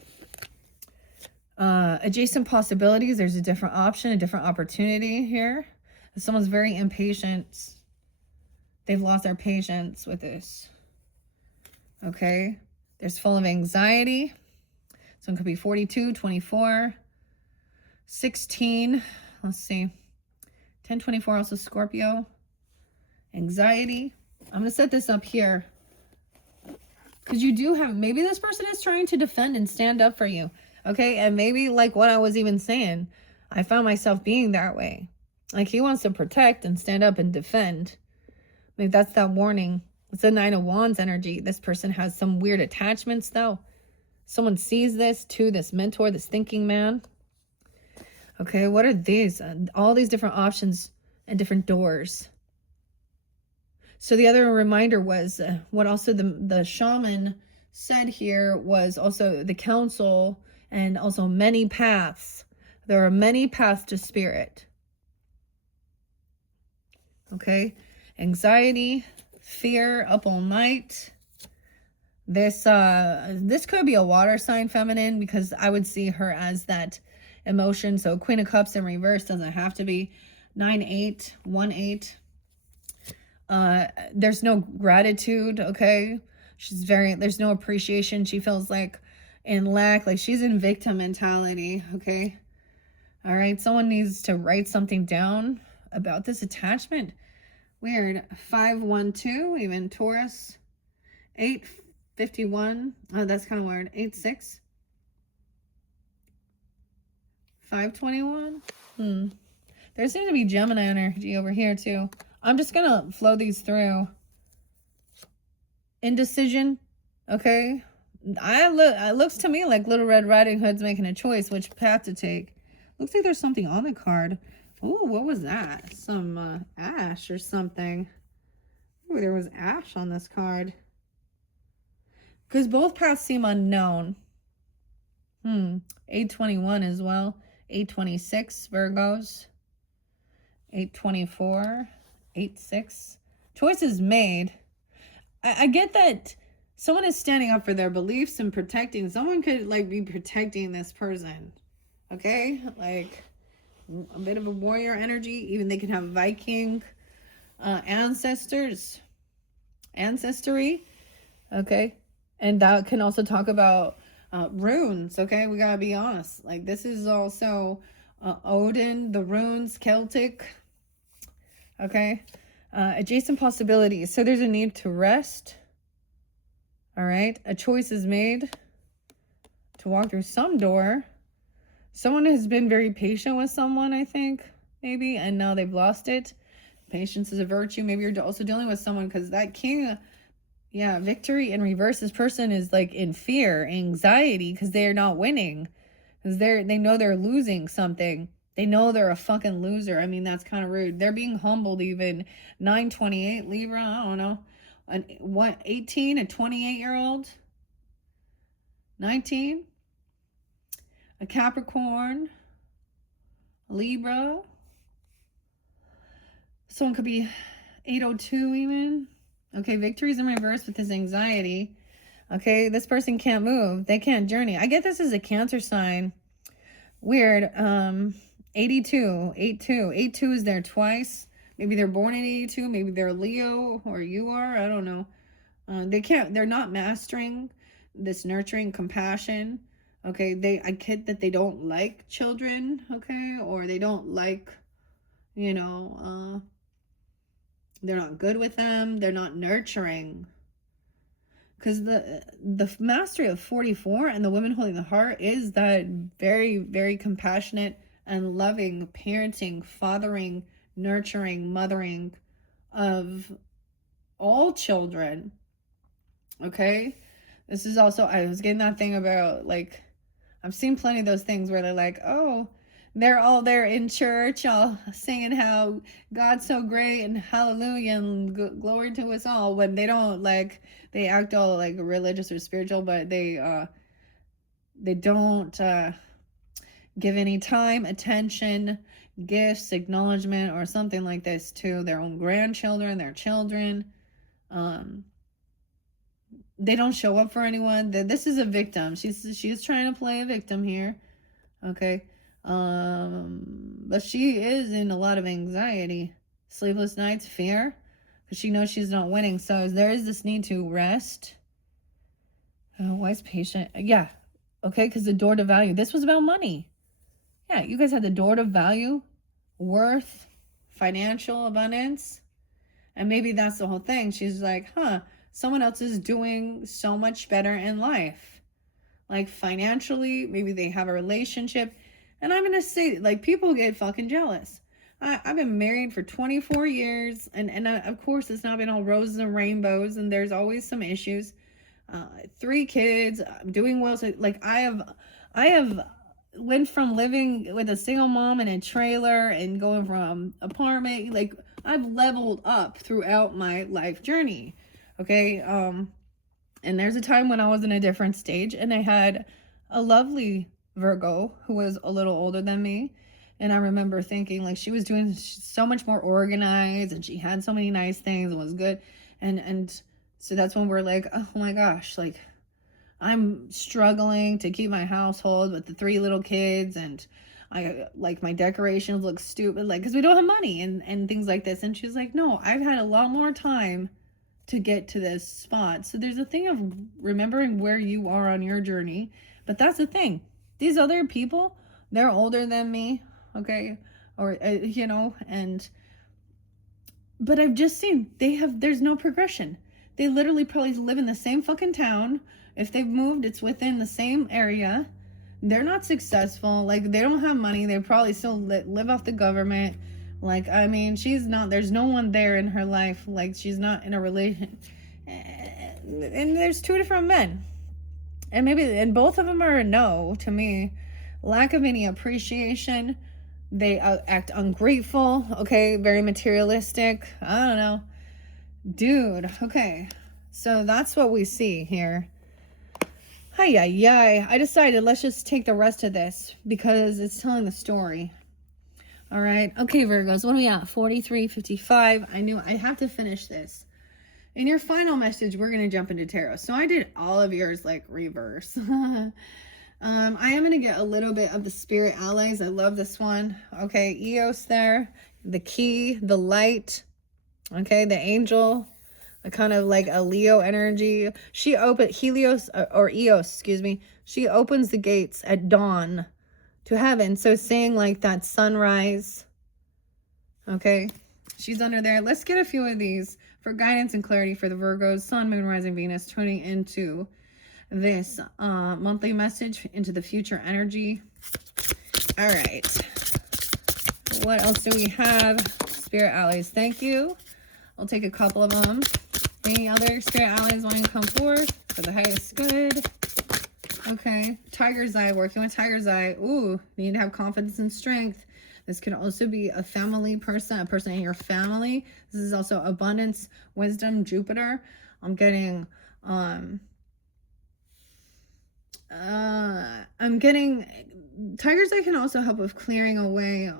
Adjacent possibilities. There's a different option, a different opportunity here. If someone's very impatient, they've lost their patience with this. Okay. There's full of anxiety. Someone could be 42, 24, 16. Let's see. 10, 24, also Scorpio. Anxiety. I'm going to set this up here. Because you do have, maybe this person is trying to defend and stand up for you. Okay. And maybe like what I was even saying, I found myself being that way. Like he wants to protect and stand up and defend. Maybe that's that warning. It's a 9 of Wands energy. This person has some weird attachments though. Someone sees this to this mentor, this thinking man. Okay. What are these? All these different options and different doors. So the other reminder was what also the shaman said here was also the council and also many paths. There are many paths to spirit. Okay. Anxiety, fear, up all night. This could be a water sign feminine because I would see her as that emotion. So Queen of Cups in reverse doesn't have to be. 9-8, 1-8. There's no gratitude, okay? There's no appreciation. She feels like in lack, like she's in victim mentality, okay? All right, someone needs to write something down about this attachment. Weird. 5-1-2, even Taurus. 8-51. Oh, that's kind of weird. 8-6. 5-21. There seems to be Gemini energy over here too. I'm just going to flow these through. Indecision. Okay. It looks to me like Little Red Riding Hood's making a choice which path to take. Looks like there's something on the card. Oh, what was that? Some ash or something. Oh, there was ash on this card. Because both paths seem unknown. 8-21 as well. 8-26 Virgos. 8-24. 8-6. Choices made. I get that someone is standing up for their beliefs and protecting. Someone could like be protecting this person. Okay? Like a bit of a warrior energy. Even they could have Viking ancestry. Okay? And that can also talk about runes. Okay? We gotta be honest. Like this is also Odin, the runes, Celtic. Okay? Adjacent possibilities. So there's a need to rest. All right. A choice is made to walk through some door. Someone has been very patient with someone, I think, maybe, and now they've lost it. Patience is a virtue. Maybe you're also dealing with someone because that king Yeah, victory in reverse. This person is like in fear, anxiety, because they're not winning. Because they know they're losing something. They know they're a fucking loser. I mean, that's kind of rude. They're being humbled even. 928 Libra, I don't know. An what 18, a 28-year-old? 19? A Capricorn, Libra. Someone could be 802 even. Okay, victory's in reverse with his anxiety. Okay, this person can't move. They can't journey. I get this as a Cancer sign. Weird. 82, 82. 82 is there twice. Maybe they're born in 82. Maybe they're Leo or you are. I don't know. They're not mastering this nurturing compassion. Okay, I get that they don't like children. Okay, or they don't like, you know, they're not good with them. They're not nurturing. Because the mastery of 44 and the women holding the heart is that very, very compassionate and loving parenting, fathering, nurturing, mothering of all children. Okay, this is also, I was getting that thing about, like, I've seen plenty of those things where they're like, oh, they're all there in church, all singing how God's so great and hallelujah and glory to us all, when they don't, like, they act all like religious or spiritual, but they don't give any time, attention, gifts, acknowledgement, or something like this to their own grandchildren, their children. They don't show up for anyone. This is a victim. She's trying to play a victim here. Okay. But she is in a lot of anxiety, sleepless nights, fear, because she knows she's not winning. So there is this need to rest. Wise patient. Yeah. Okay. Because the door to value. This was about money. Yeah. You guys had the door to value, worth, financial abundance. And maybe that's the whole thing. She's like, huh, someone else is doing so much better in life. Like financially, maybe they have a relationship. And I'm going to say, like, people get fucking jealous. I've been married for 24 years. And of course, it's not been all roses and rainbows. And there's always some issues. 3 kids, doing well. So, like, I have went from living with a single mom in a trailer and going from apartment. Like, I've leveled up throughout my life journey. Okay. And there's a time when I was in a different stage and I had a lovely Virgo who was a little older than me. And I remember thinking, like, she was doing so much more organized and she had so many nice things and was good. And so that's when we're like, oh my gosh, like, I'm struggling to keep my household with the 3 little kids, and I, like, my decorations look stupid, like, because we don't have money and things like this. And she's like, no, I've had a lot more time to get to this spot. So there's a thing of remembering where you are on your journey. But that's the thing. These other people, they're older than me, okay? Or, you know, but I've just seen there's no progression. They literally probably live in the same fucking town. If they've moved, it's within the same area. They're not successful. Like, they don't have money. They probably still live off the government. Like, I mean, there's no one there in her life. Like, she's not in a relation. And there's 2 different men. And both of them are a no to me. Lack of any appreciation. They act ungrateful. Okay, very materialistic. I don't know. Dude, okay. So that's what we see here. I decided let's just take the rest of this because it's telling the story. All right. Okay, Virgos, what are we at? 43, 55. I knew I have to finish this. In your final message, we're going to jump into tarot. So I did all of yours like reverse. I am going to get a little bit of the spirit allies. I love this one. Okay, Eos there. The key, the light. Okay, the angel. A kind of like a Leo energy. She Helios or Eos, excuse me. She opens the gates at dawn to heaven. So saying like that sunrise. Okay. She's under there. Let's get a few of these for guidance and clarity for the Virgos, Sun, Moon, Rising, Venus, tuning into this monthly message, into the future energy. All right. What else do we have? Spirit allies. Thank you. I'll take a couple of them. Any other spirit allies wanting to come forth for the highest good? Okay. Tiger's Eye, working with Tiger's Eye. Ooh, need to have confidence and strength. This could also be a family person, a person in your family. This is also abundance, wisdom, Jupiter. I'm getting, Tiger's Eye can also help with clearing away,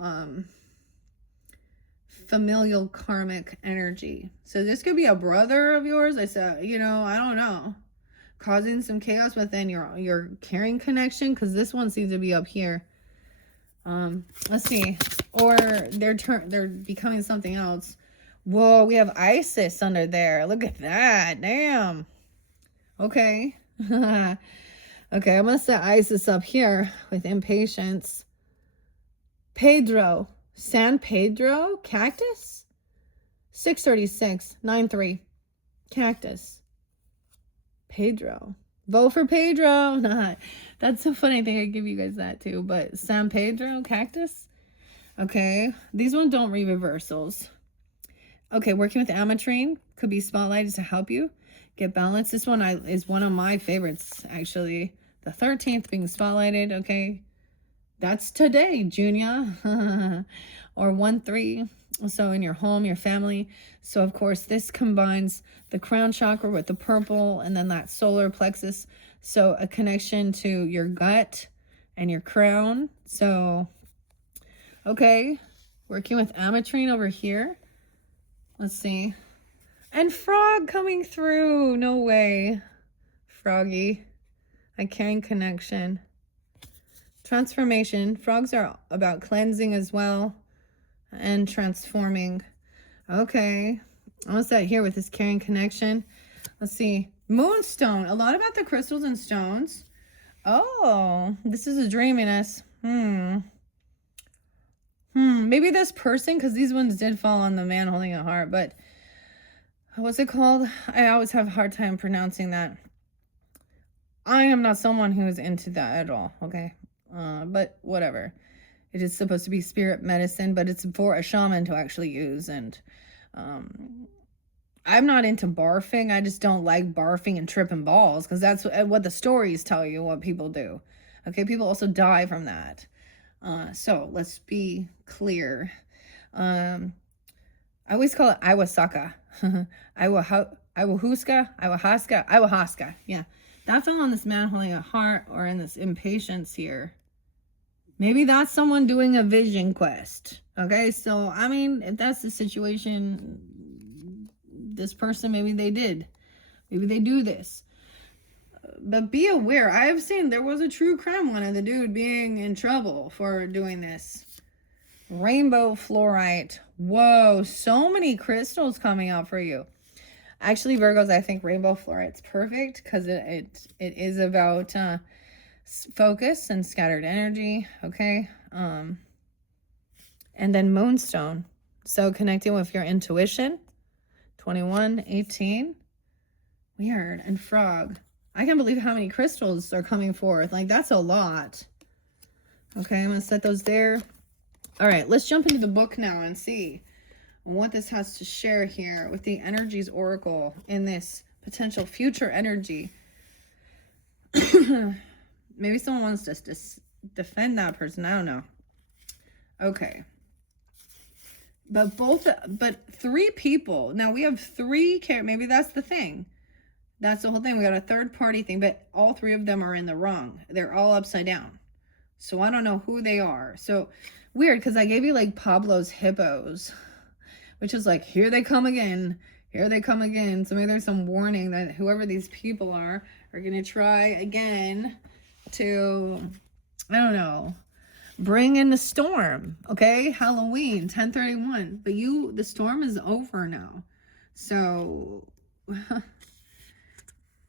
familial karmic energy. So this could be a brother of yours. I said, you know, I don't know, causing some chaos within your caring connection, because this one seems to be up here. Let's see. Or they're becoming something else. Whoa, we have Isis under there. Look at that. Damn. Okay. Okay, I'm gonna set Isis up here with impatience. Pedro. San Pedro cactus. 636 93 cactus. Pedro. Vote for Pedro. That's so funny. I think I give you guys that too. But San Pedro cactus. Okay. These ones don't read reversals. Okay. Working with ametrine could be spotlighted to help you get balance. This one is one of my favorites, actually. The 13th being spotlighted. Okay. That's today, Junior. Or 1-3. So in your home, your family. So of course this combines the crown chakra with the purple and then that solar plexus. So a connection to your gut and your crown. So, okay. Working with ametrine over here. Let's see. And frog coming through. No way. Froggy. I can connection. Transformation. Frogs are about cleansing as well. And transforming. Okay. Almost out here with this caring connection. Let's see. Moonstone. A lot about the crystals and stones. Oh, this is a dreaminess. Maybe this person, because these ones did fall on the man holding a heart, but what's it called? I always have a hard time pronouncing that. I am not someone who is into that at all, okay? But whatever. It is supposed to be spirit medicine, but it's for a shaman to actually use. And I'm not into barfing. I just don't like barfing and tripping balls, because that's what the stories tell you what people do. Okay, people also die from that. So let's be clear. I always call it Iwasaka. Iwahaska. Yeah, that fell on this man holding a heart, or in this impatience here. Maybe that's someone doing a vision quest. Okay, so, I mean, if that's the situation, this person, maybe they did. Maybe they do this. But be aware. I've seen there was a true crime one of the dude being in trouble for doing this. Rainbow fluorite. Whoa, so many crystals coming out for you. Actually, Virgos, I think rainbow fluorite's perfect, because it is about... focus and scattered energy. Okay. And then moonstone, so connecting with your intuition. 21-18. Weird. And frog. I can't believe how many crystals are coming forth. Like, that's a lot. Okay, I'm gonna set those there. All right, let's jump into the book now and see what this has to share here with the energies oracle in this potential future energy. Maybe someone wants to defend that person. I don't know. Okay. But three people. Now we have three maybe that's the thing. That's the whole thing. We got a third party thing, but all three of them are in the wrong. They're all upside down. So I don't know who they are. So weird, because I gave you like Pablo's hippos, which is like, here they come again. Here they come again. So maybe there's some warning that whoever these people are going to try again to, I don't know, bring in the storm. Okay, Halloween 10/31, but the storm is over now. So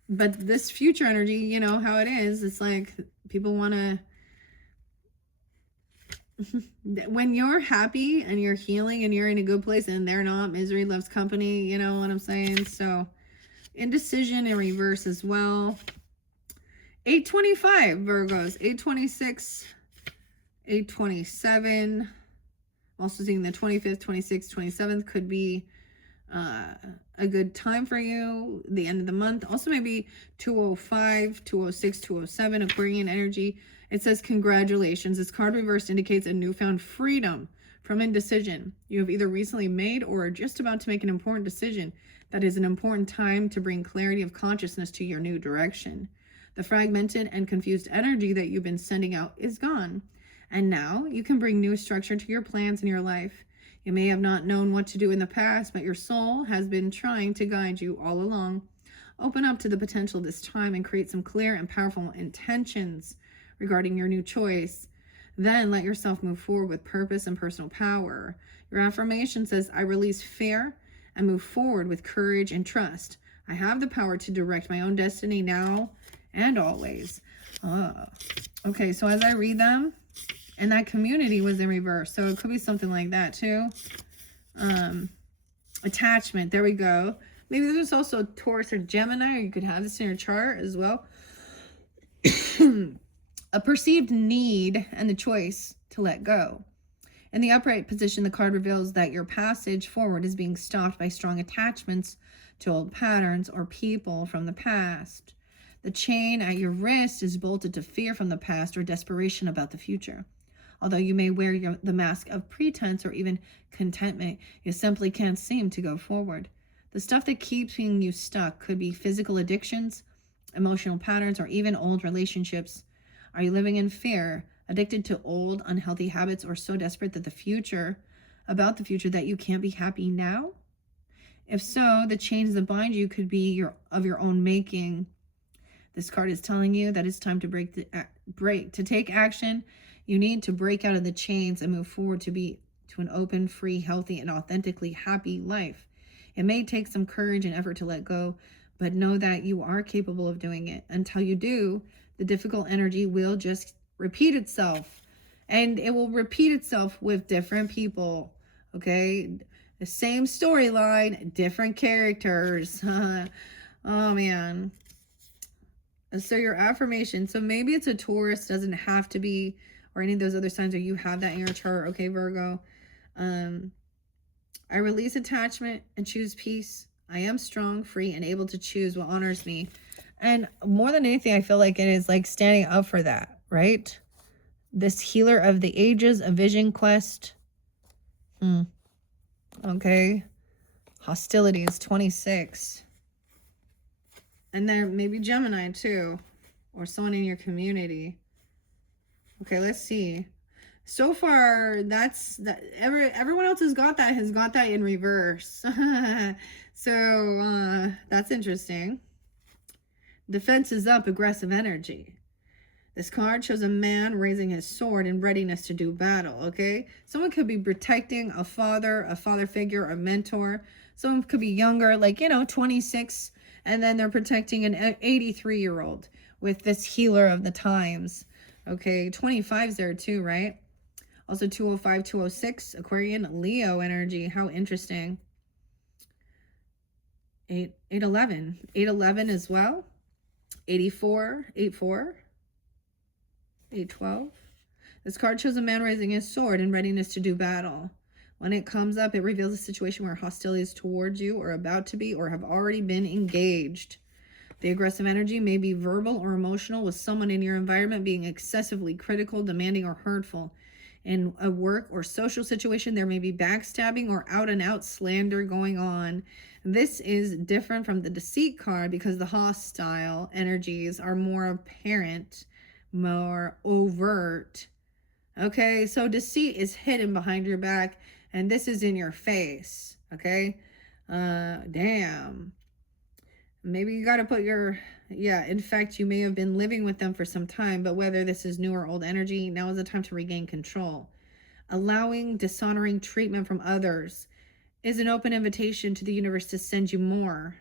but this future energy, you know how it is. It's like people want to, when you're happy and you're healing and you're in a good place and they're not, misery loves company, you know what I'm saying? So indecision in reverse as well. 825 Virgos, 826, 827. I'm also seeing the 25th, 26th, 27th could be a good time for you, the end of the month. Also maybe 205, 206, 207, Aquarian energy. It says congratulations. This card reversed indicates a newfound freedom from indecision. You have either recently made or are just about to make an important decision that is an important time to bring clarity of consciousness to your new direction. The fragmented and confused energy that you've been sending out is gone. And now you can bring new structure to your plans in your life. You may have not known what to do in the past, but your soul has been trying to guide you all along. Open up to the potential this time and create some clear and powerful intentions regarding your new choice. Then let yourself move forward with purpose and personal power. Your affirmation says, I release fear and move forward with courage and trust. I have the power to direct my own destiny now and always. Okay, so as I read them, and that community was in reverse, so it could be something like that too. Attachment, there we go. Maybe there's also Taurus or Gemini, or you could have this in your chart as well. A perceived need and the choice to let go. In the upright position, the card reveals that your passage forward is being stopped by strong attachments to old patterns or people from the past. The chain at your wrist is bolted to fear from the past or desperation about the future. Although you may wear the mask of pretense or even contentment, you simply can't seem to go forward. The stuff that keeps you stuck could be physical addictions, emotional patterns, or even old relationships. Are you living in fear, addicted to old, unhealthy habits, or so desperate that about the future that you can't be happy now? If so, the chains that bind you could be of your own making. This card is telling you that it's time to to take action. You need to break out of the chains and move forward to an open, free, healthy, and authentically happy life. It may take some courage and effort to let go, but know that you are capable of doing it. Until you do, the difficult energy will just repeat itself, and it will repeat itself with different people. Okay, the same storyline, different characters. Oh man. So your affirmation, so maybe it's a Taurus, doesn't have to be, or any of those other signs, or you have that in your chart. Okay, Virgo. I release attachment and choose peace. I am strong, free, and able to choose what honors me. And more than anything, I feel like it is like standing up for that, right? This healer of the ages, a vision quest. Okay. Hostilities, 26. And then maybe Gemini too, or someone in your community. Okay, let's see. So far, everyone else has got that in reverse. So that's interesting. Defense is up, aggressive energy. This card shows a man raising his sword in readiness to do battle, okay? Someone could be protecting a father figure, a mentor. Someone could be younger, like, 26, and then they're protecting an 83-year-old with this healer of the times. Okay, 25's there too, right? Also 205, 206, Aquarian, Leo energy. How interesting. 811. 811 as well. 84, 84. 812. This card shows a man raising his sword in readiness to do battle. When it comes up, it reveals a situation where hostilities towards you are about to be or have already been engaged. The aggressive energy may be verbal or emotional, with someone in your environment being excessively critical, demanding, or hurtful. In a work or social situation, there may be backstabbing or out-and-out slander going on. This is different from the deceit card because the hostile energies are more apparent, more overt. Okay, so deceit is hidden behind your back, and this is in your face. Okay, damn. Maybe you got to put in fact, you may have been living with them for some time, but whether this is new or old energy, now is the time to regain control. Allowing dishonoring treatment from others is an open invitation to the universe to send you more.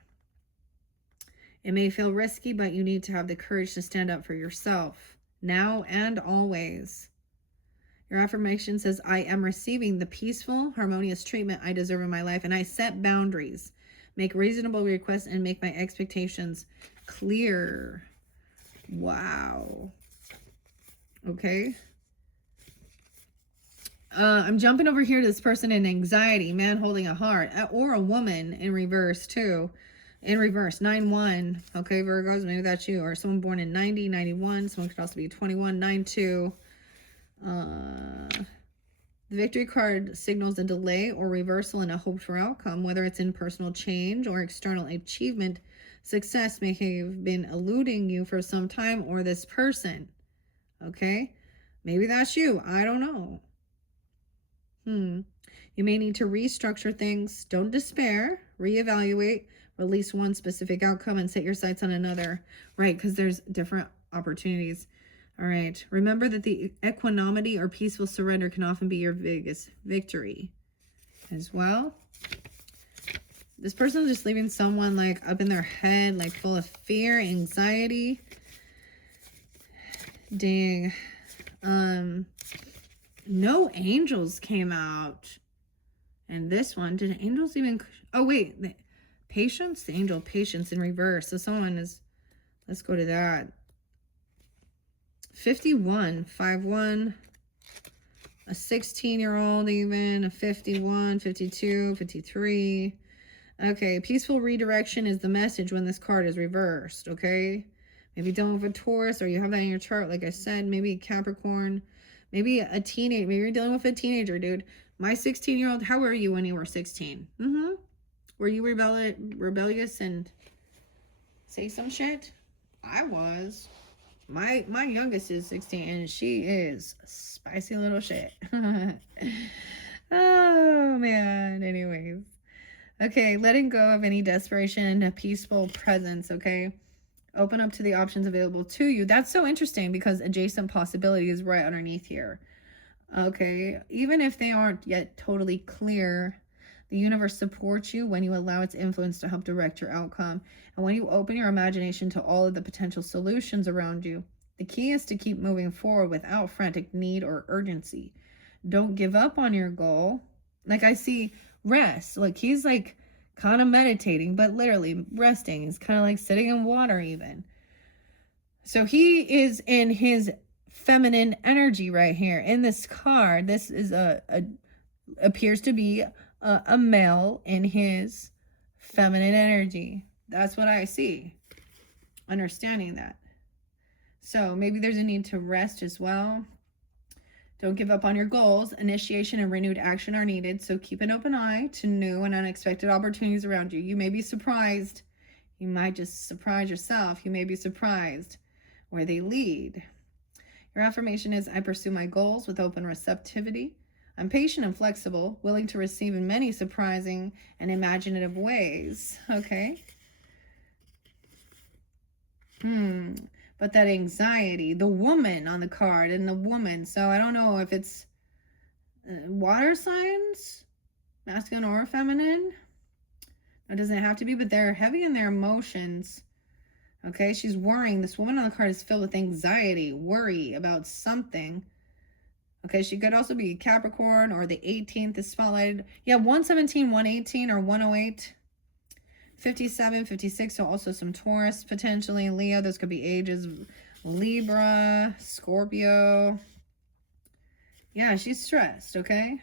It may feel risky, but you need to have the courage to stand up for yourself, now and always. Your affirmation says, I am receiving the peaceful, harmonious treatment I deserve in my life, and I set boundaries, make reasonable requests, and make my expectations clear. Wow. Okay. I'm jumping over here to this person in anxiety, man holding a heart, or a woman in reverse too. In reverse, 9-1. Okay, Virgos, maybe that's you. Or someone born in 90, 91. Someone could also be 21, 9-2. The victory card signals a delay or reversal in a hoped for outcome, whether it's in personal change or external achievement. Success may have been eluding you for some time, or this person. Okay? Maybe that's you. I don't know. You may need to restructure things. Don't despair. Reevaluate. Release one specific outcome and set your sights on another. Right, because there's different opportunities. All right. Remember that the equanimity or peaceful surrender can often be your biggest victory as well. This person is just leaving someone like up in their head, like full of fear, anxiety. Dang. No angels came out. And this one, did angels even... Oh, wait. Patience? The angel patience in reverse. So someone is... Let's go to that. 51, 5-1, a 16-year-old even, a 51, 52, 53. Okay, peaceful redirection is the message when this card is reversed, okay? Maybe dealing with a Taurus, or you have that in your chart, like I said, maybe Capricorn, maybe a teenager, maybe you're dealing with a teenager, dude. My 16-year-old, how were you when you were 16? Were you rebellious and say some shit? I was. My youngest is 16 and she is a spicy little shit. Oh man. Anyways. Okay, letting go of any desperation, a peaceful presence, okay? Open up to the options available to you. That's so interesting because adjacent possibility is right underneath here. Okay, even if they aren't yet totally clear, the universe supports you when you allow its influence to help direct your outcome. And when you open your imagination to all of the potential solutions around you, the key is to keep moving forward without frantic need or urgency. Don't give up on your goal. Like I see rest. Like he's like kind of meditating, but literally resting. He's kind of like sitting in water even. So he is in his feminine energy right here. In this card, this is appears to be a male in his feminine energy. That's what I see. Understanding that. So maybe there's a need to rest as well. Don't give up on your goals. Initiation and renewed action are needed. So keep an open eye to new and unexpected opportunities around you. You may be surprised. You might just surprise yourself. You may be surprised where they lead. Your affirmation is, I pursue my goals with open receptivity. I'm patient and flexible, willing to receive in many surprising and imaginative ways. Okay. But that anxiety, the woman on the card and the woman. So I don't know if it's water signs, masculine or feminine. It doesn't have to be, but they're heavy in their emotions. Okay, she's worrying. This woman on the card is filled with anxiety, worry about something. Okay, she could also be Capricorn, or the 18th is spotlighted. Yeah, 117, 118, or 108. 57, 56, so also some Taurus, potentially Leo. Those could be ages. Libra, Scorpio. Yeah, she's stressed, okay?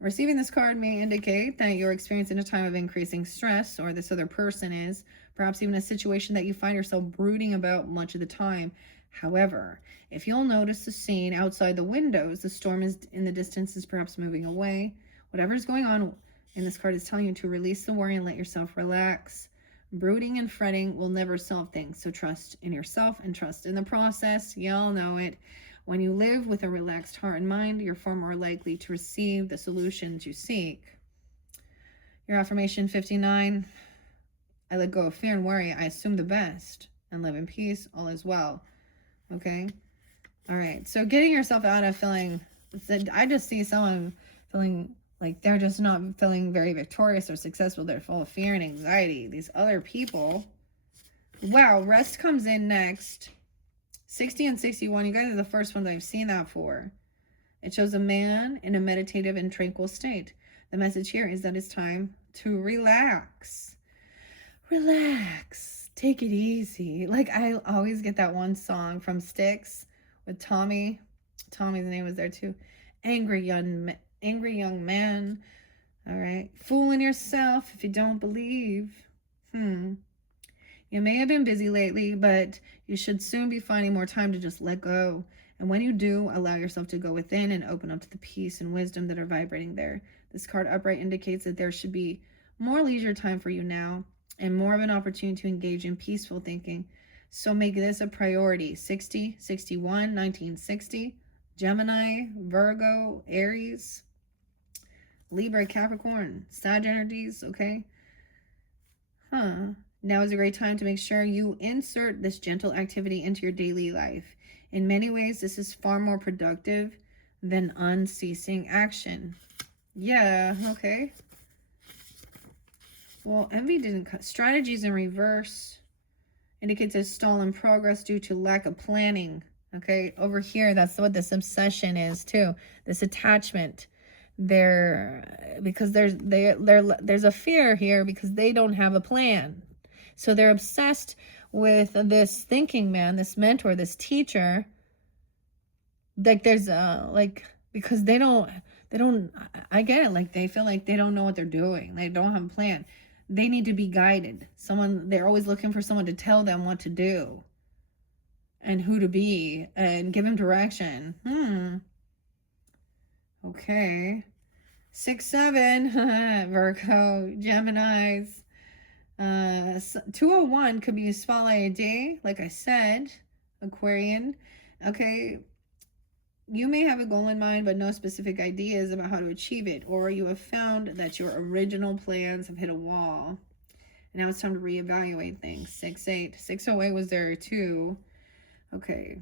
Receiving this card may indicate that you're experiencing a time of increasing stress, or this other person is. Perhaps even a situation that you find yourself brooding about much of the time. However, if you'll notice the scene outside the windows, the storm is in the distance is perhaps moving away. Whatever's going on in this card is telling you to release the worry and let yourself relax. Brooding and fretting will never solve things, so trust in yourself and trust in the process. Y'all know it. When you live with a relaxed heart and mind, you're far more likely to receive the solutions you seek. Your affirmation 59, I let go of fear and worry. I assume the best and live in peace. All is well. Okay? All right. So getting yourself out of feeling, I just see someone feeling like they're just not feeling very victorious or successful. They're full of fear and anxiety. These other people. Wow. Rest comes in next. 60 and 61. You guys are the first ones I've seen that for. It shows a man in a meditative and tranquil state. The message here is that it's time to relax. Relax. Take it easy. Like I always get that one song from Styx with Tommy. Tommy's name was there too. angry young man. All right. Fooling yourself if you don't believe. You may have been busy lately, but you should soon be finding more time to just let go. And when you do, allow yourself to go within and open up to the peace and wisdom that are vibrating there. This card upright indicates that there should be more leisure time for you now and more of an opportunity to engage in peaceful thinking. So make this a priority. 60, 61, 1960, Gemini, Virgo, Aries, Libra, Capricorn, Sag energies, okay? Now is a great time to make sure you insert this gentle activity into your daily life. In many ways, this is far more productive than unceasing action. Yeah, okay. Well, envy didn't cut. Strategies in reverse indicates a stall in progress due to lack of planning. Okay, over here, that's what this obsession is too. This attachment. Because there's a fear here because they don't have a plan. So they're obsessed with this thinking man, this mentor, this teacher. Like there's because they don't, I get it. Like they feel like they don't know what they're doing. They don't have a plan. They need to be guided. They're always looking for someone to tell them what to do and who to be and give them direction. Okay. 6, 7, Virgo, Geminis. 201 could be a spotlight day, like I said. Aquarian. Okay. You may have a goal in mind, but no specific ideas about how to achieve it, or you have found that your original plans have hit a wall. And now it's time to reevaluate things. 6, 8. 608 was there too. Okay.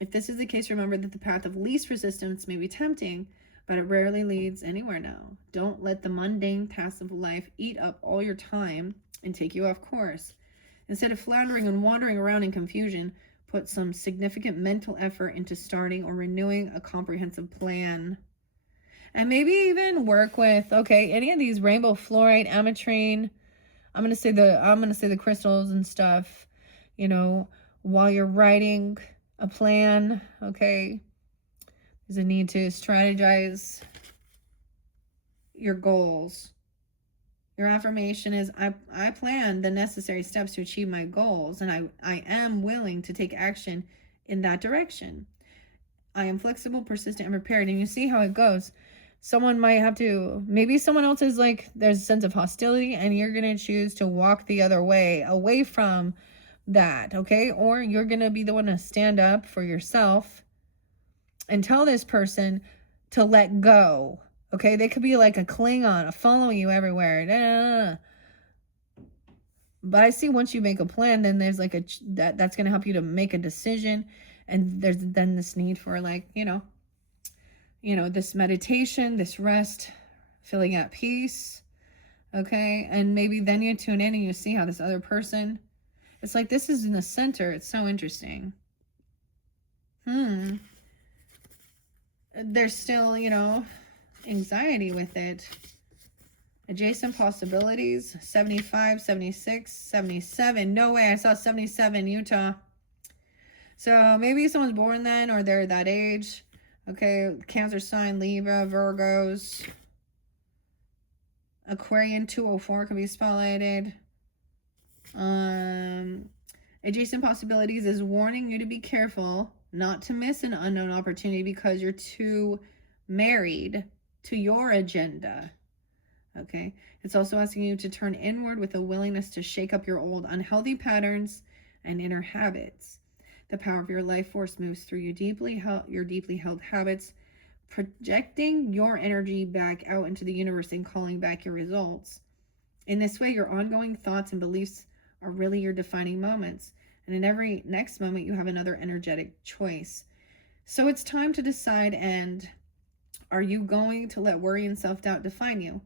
If this is the case, remember that the path of least resistance may be tempting, but it rarely leads anywhere now. Don't let the mundane tasks of life eat up all your time and take you off course. Instead of floundering and wandering around in confusion, put some significant mental effort into starting or renewing a comprehensive plan. And maybe even work with, okay, any of these rainbow fluorite, ametrine. I'm gonna say the crystals and stuff, while you're writing a plan, okay? There's a need to strategize your goals. Your affirmation is, I plan the necessary steps to achieve my goals, and I am willing to take action in that direction. I am flexible, persistent, and prepared. And you see how it goes. Someone might have to, maybe someone else is like, there's a sense of hostility, and you're going to choose to walk the other way, away from that, okay? Or you're going to be the one to stand up for yourself and tell this person to let go. Okay, they could be like a Klingon, following you everywhere. But I see once you make a plan, then there's like that's going to help you to make a decision. And there's then this need for like, this meditation, this rest, feeling at peace. Okay, and maybe then you tune in and you see how this other person, it's like this is in the center. It's so interesting. There's still, anxiety with it. Adjacent possibilities. 75, 76, 77. No way, I saw 77, Utah. So maybe someone's born then, or they're that age. Okay, Cancer sign, Libra, Virgos. Aquarian 204 can be spotlighted. Adjacent possibilities is warning you to be careful not to miss an unknown opportunity because you're too married to your agenda. Okay. It's also asking you to turn inward with a willingness to shake up your old unhealthy patterns and inner habits. The power of your life force moves through your deeply held habits, projecting your energy back out into the universe and calling back your results. In this way, your ongoing thoughts and beliefs are really your defining moments. And in every next moment, you have another energetic choice. So it's time to decide, and are you going to let worry and self-doubt define you?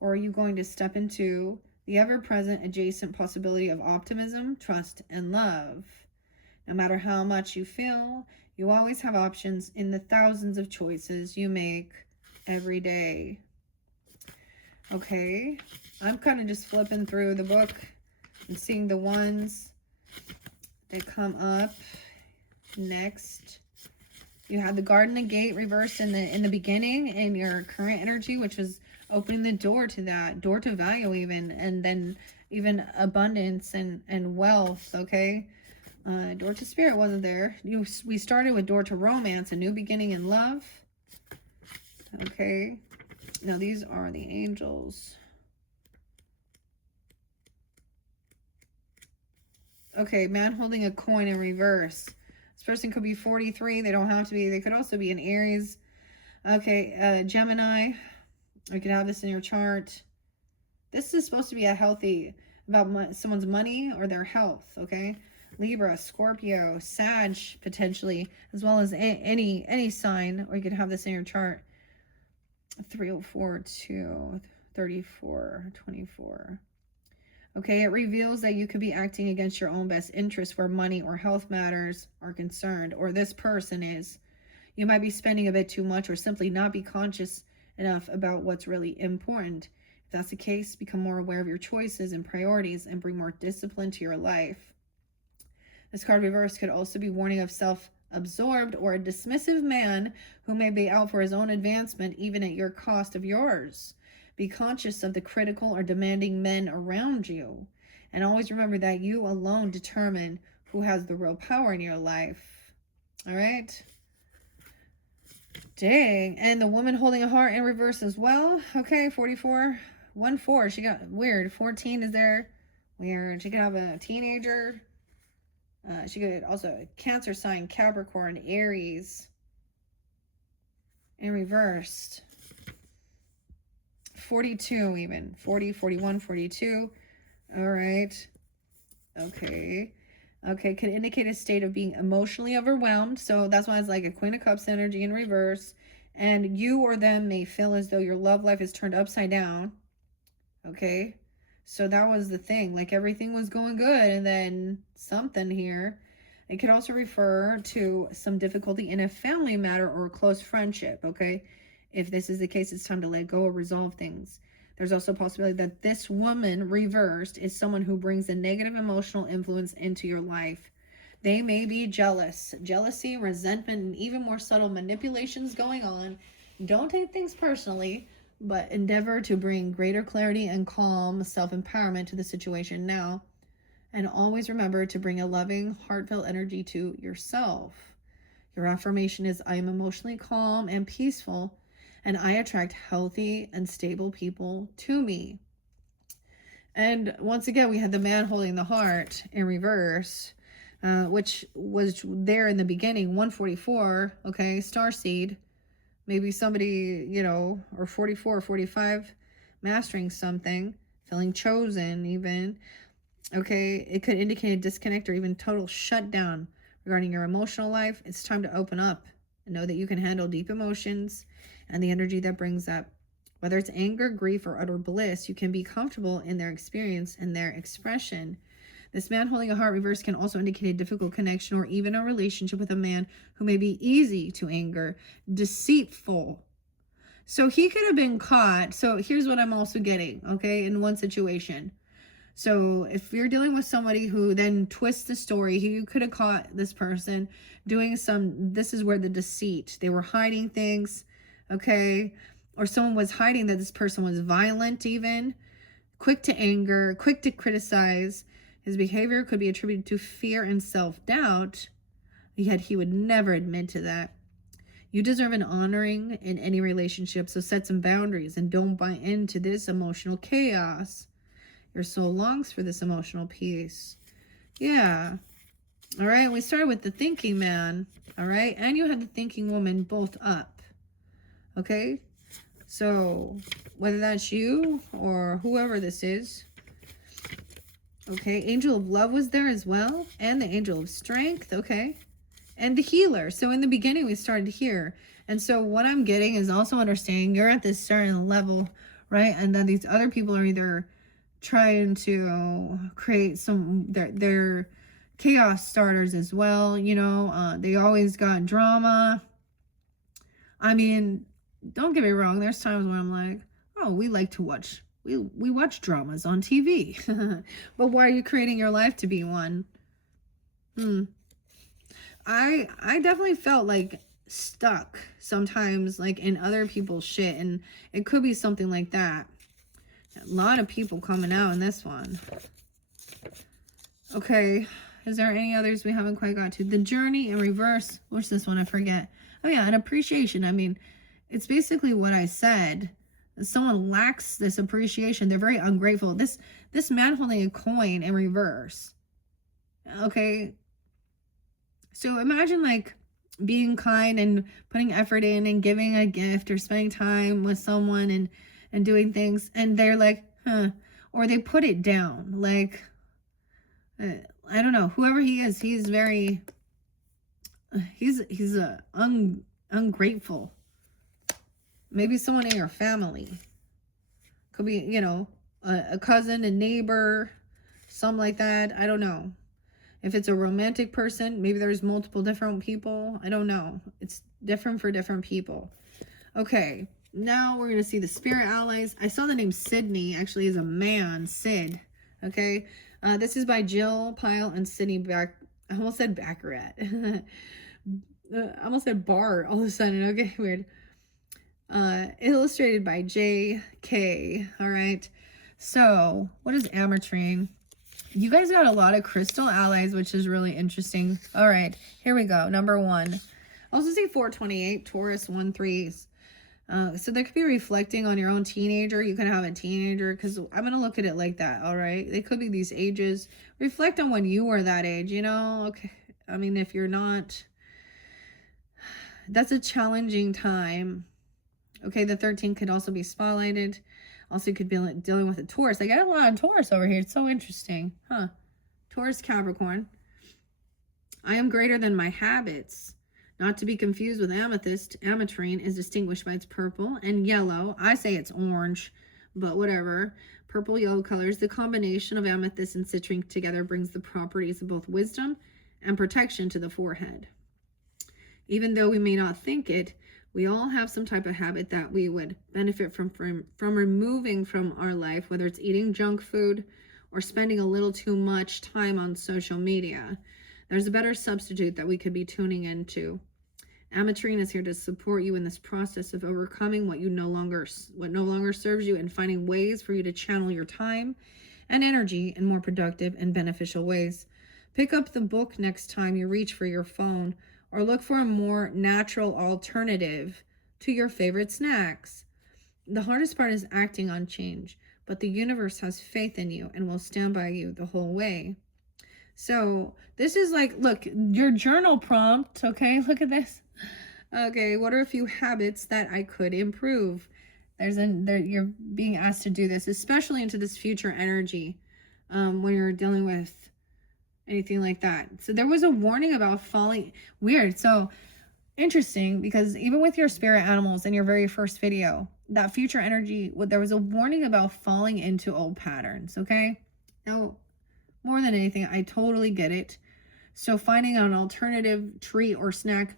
Or are you going to step into the ever-present adjacent possibility of optimism, trust, and love? No matter how much you feel, you always have options in the thousands of choices you make every day. Okay, I'm kind of just flipping through the book and seeing the ones that come up next. You had the Garden and Gate reversed in the beginning in your current energy, which was opening the door to that, door to value even, and then even abundance and wealth, okay? Door to spirit wasn't there. We started with door to romance, a new beginning in love. Okay. Now these are the angels. Okay, man holding a coin in reverse. This person could be 43. They don't have to be. They could also be an Aries. Okay, Gemini. You could have this in your chart. This is supposed to be a healthy, about someone's money or their health, okay? Libra, Scorpio, Sag, potentially, as well as any sign, or you could have this in your chart. 304, 2, 34, 24. Okay, it reveals that you could be acting against your own best interest where money or health matters are concerned, or this person is. You might be spending a bit too much or simply not be conscious enough about what's really important. If that's the case, become more aware of your choices and priorities and bring more discipline to your life. This card reverse could also be warning of self-absorbed or a dismissive man who may be out for his own advancement even at your cost of yours. Be conscious of the critical or demanding men around you. And always remember that you alone determine who has the real power in your life. All right? Dang. And the woman holding a heart in reverse as well. Okay, 44. 1-4. She got weird. 14 is there. Weird. She could have a teenager. She could also Cancer sign, Capricorn, Aries. In reversed. 42 even. 40, 41, 42. All right. Okay. Okay, could indicate a state of being emotionally overwhelmed. So that's why it's like a Queen of Cups energy in reverse. And you or them may feel as though your love life is turned upside down. Okay. So that was the thing. Like everything was going good and then something here. It could also refer to some difficulty in a family matter or a close friendship. Okay. If this is the case, it's time to let go or resolve things. There's also a possibility that this woman reversed is someone who brings a negative emotional influence into your life. They may be jealous. Jealousy, resentment, and even more subtle manipulations going on. Don't take things personally, but endeavor to bring greater clarity and calm self-empowerment to the situation now. And always remember to bring a loving, heartfelt energy to yourself. Your affirmation is, I am emotionally calm and peaceful, and I attract healthy and stable people to me. And once again, we had the man holding the heart in reverse, which was there in the beginning, 144, okay, starseed. Maybe somebody, you know, or 44 or 45, mastering something, feeling chosen even. Okay, it could indicate a disconnect or even total shutdown regarding your emotional life. It's time to open up and know that you can handle deep emotions and the energy that brings up. Whether it's anger, grief, or utter bliss, you can be comfortable in their experience and their expression. This man holding a heart reverse can also indicate a difficult connection or even a relationship with a man who may be easy to anger, deceitful. So he could have been caught. So here's what I'm also getting, okay, in one situation. So if you're dealing with somebody who then twists the story, you could have caught this person doing this is where the deceit, they were hiding things, okay? Or someone was hiding that this person was violent even, quick to anger, quick to criticize. His behavior could be attributed to fear and self-doubt, yet he would never admit to that. You deserve an honoring in any relationship, so set some boundaries and don't buy into this emotional chaos. Your soul longs for this emotional peace. Yeah. All right. We started with the thinking man. All right. And you had the thinking woman both up. Okay. So whether that's you or whoever this is. Okay. Angel of love was there as well. And the angel of strength. Okay. And the healer. So in the beginning, we started here. And so what I'm getting is also understanding you're at this certain level, right? And then these other people are either trying to create some their chaos starters as well, you know. They always got drama. I mean, don't get me wrong, there's times when I'm like, oh, we like to watch we watch dramas on TV. But why are you creating your life to be one? I definitely felt like stuck sometimes, like in other people's shit, and it could be something like that. A lot of people coming out in this one. Okay, is there any others we haven't quite got to? The Journey in reverse. What's this one? I forget. Oh yeah, an appreciation. I mean, it's basically what I said. Someone lacks this appreciation. They're very ungrateful. This man holding a coin in reverse. Okay, so imagine like being kind and putting effort in and giving a gift or spending time with someone and doing things, and they're like, huh, or they put it down. Like, I don't know, whoever he is, he's very, he's ungrateful. Maybe someone in your family. Could be, you know, a cousin, a neighbor, something like that. I don't know. If it's a romantic person, maybe there's multiple different people. I don't know. It's different for different people. Okay, now we're going to see the spirit allies. I saw the name Sydney actually is a man, Sid. Okay, this is by Jill Pyle and Sydney Back. I almost said Baccarat. I almost said Bart all of a sudden. Okay, weird. Illustrated by J.K. All right. So, what is ametrine? You guys got a lot of crystal allies, which is really interesting. All right, here we go. Number 1. I also see 428, Taurus 1-3s. So they could be reflecting on your own teenager. You could have a teenager, because I'm going to look at it like that, all right? They could be these ages. Reflect on when you were that age, you know? Okay. I mean, if you're not, that's a challenging time. Okay, the 13 could also be spotlighted. Also, you could be dealing with a Taurus. I got a lot of Taurus over here. It's so interesting. Huh. Taurus, Capricorn. I am greater than my habits. Not to be confused with amethyst. Ametrine is distinguished by its purple and yellow. I say it's orange, but whatever. Purple, yellow colors. The combination of amethyst and citrine together brings the properties of both wisdom and protection to the forehead. Even though we may not think it, we all have some type of habit that we would benefit from removing from our life, whether it's eating junk food or spending a little too much time on social media. There's a better substitute that we could be tuning into. Ametrine is here to support you in this process of overcoming what no longer serves you, and finding ways for you to channel your time and energy in more productive and beneficial ways. Pick up the book next time you reach for your phone, or look for a more natural alternative to your favorite snacks. The hardest part is acting on change, but the universe has faith in you and will stand by you the whole way. So this is like, look, your journal prompt, okay? Look at this. Okay, what are a few habits that I could improve? You're being asked to do this, especially into this future energy, when you're dealing with anything like that. So there was a warning about falling. Weird. So interesting, because even with your spirit animals in your very first video, that future energy, there was a warning about falling into old patterns. Okay, now more than anything, I totally get it. So finding an alternative treat or snack.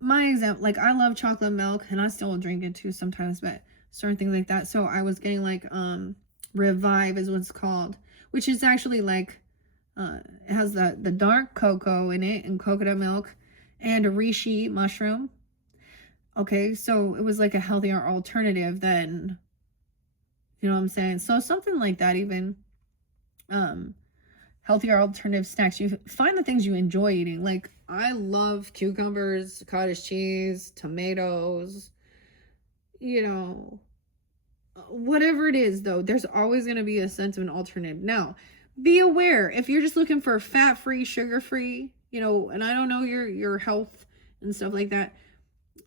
My example, like, I love chocolate milk, and I still drink it too sometimes, but certain things like that. So I was getting like Revive is what it's called, which is actually like it has the dark cocoa in it and coconut milk and a reishi mushroom. Okay, so it was like a healthier alternative than, you know what I'm saying? So something like that, even healthier alternative snacks. You find the things you enjoy eating. Like, I love cucumbers, cottage cheese, tomatoes, you know, whatever it is, though, there's always going to be a sense of an alternative. Now, be aware, if you're just looking for fat-free, sugar-free, you know, and I don't know your health and stuff like that,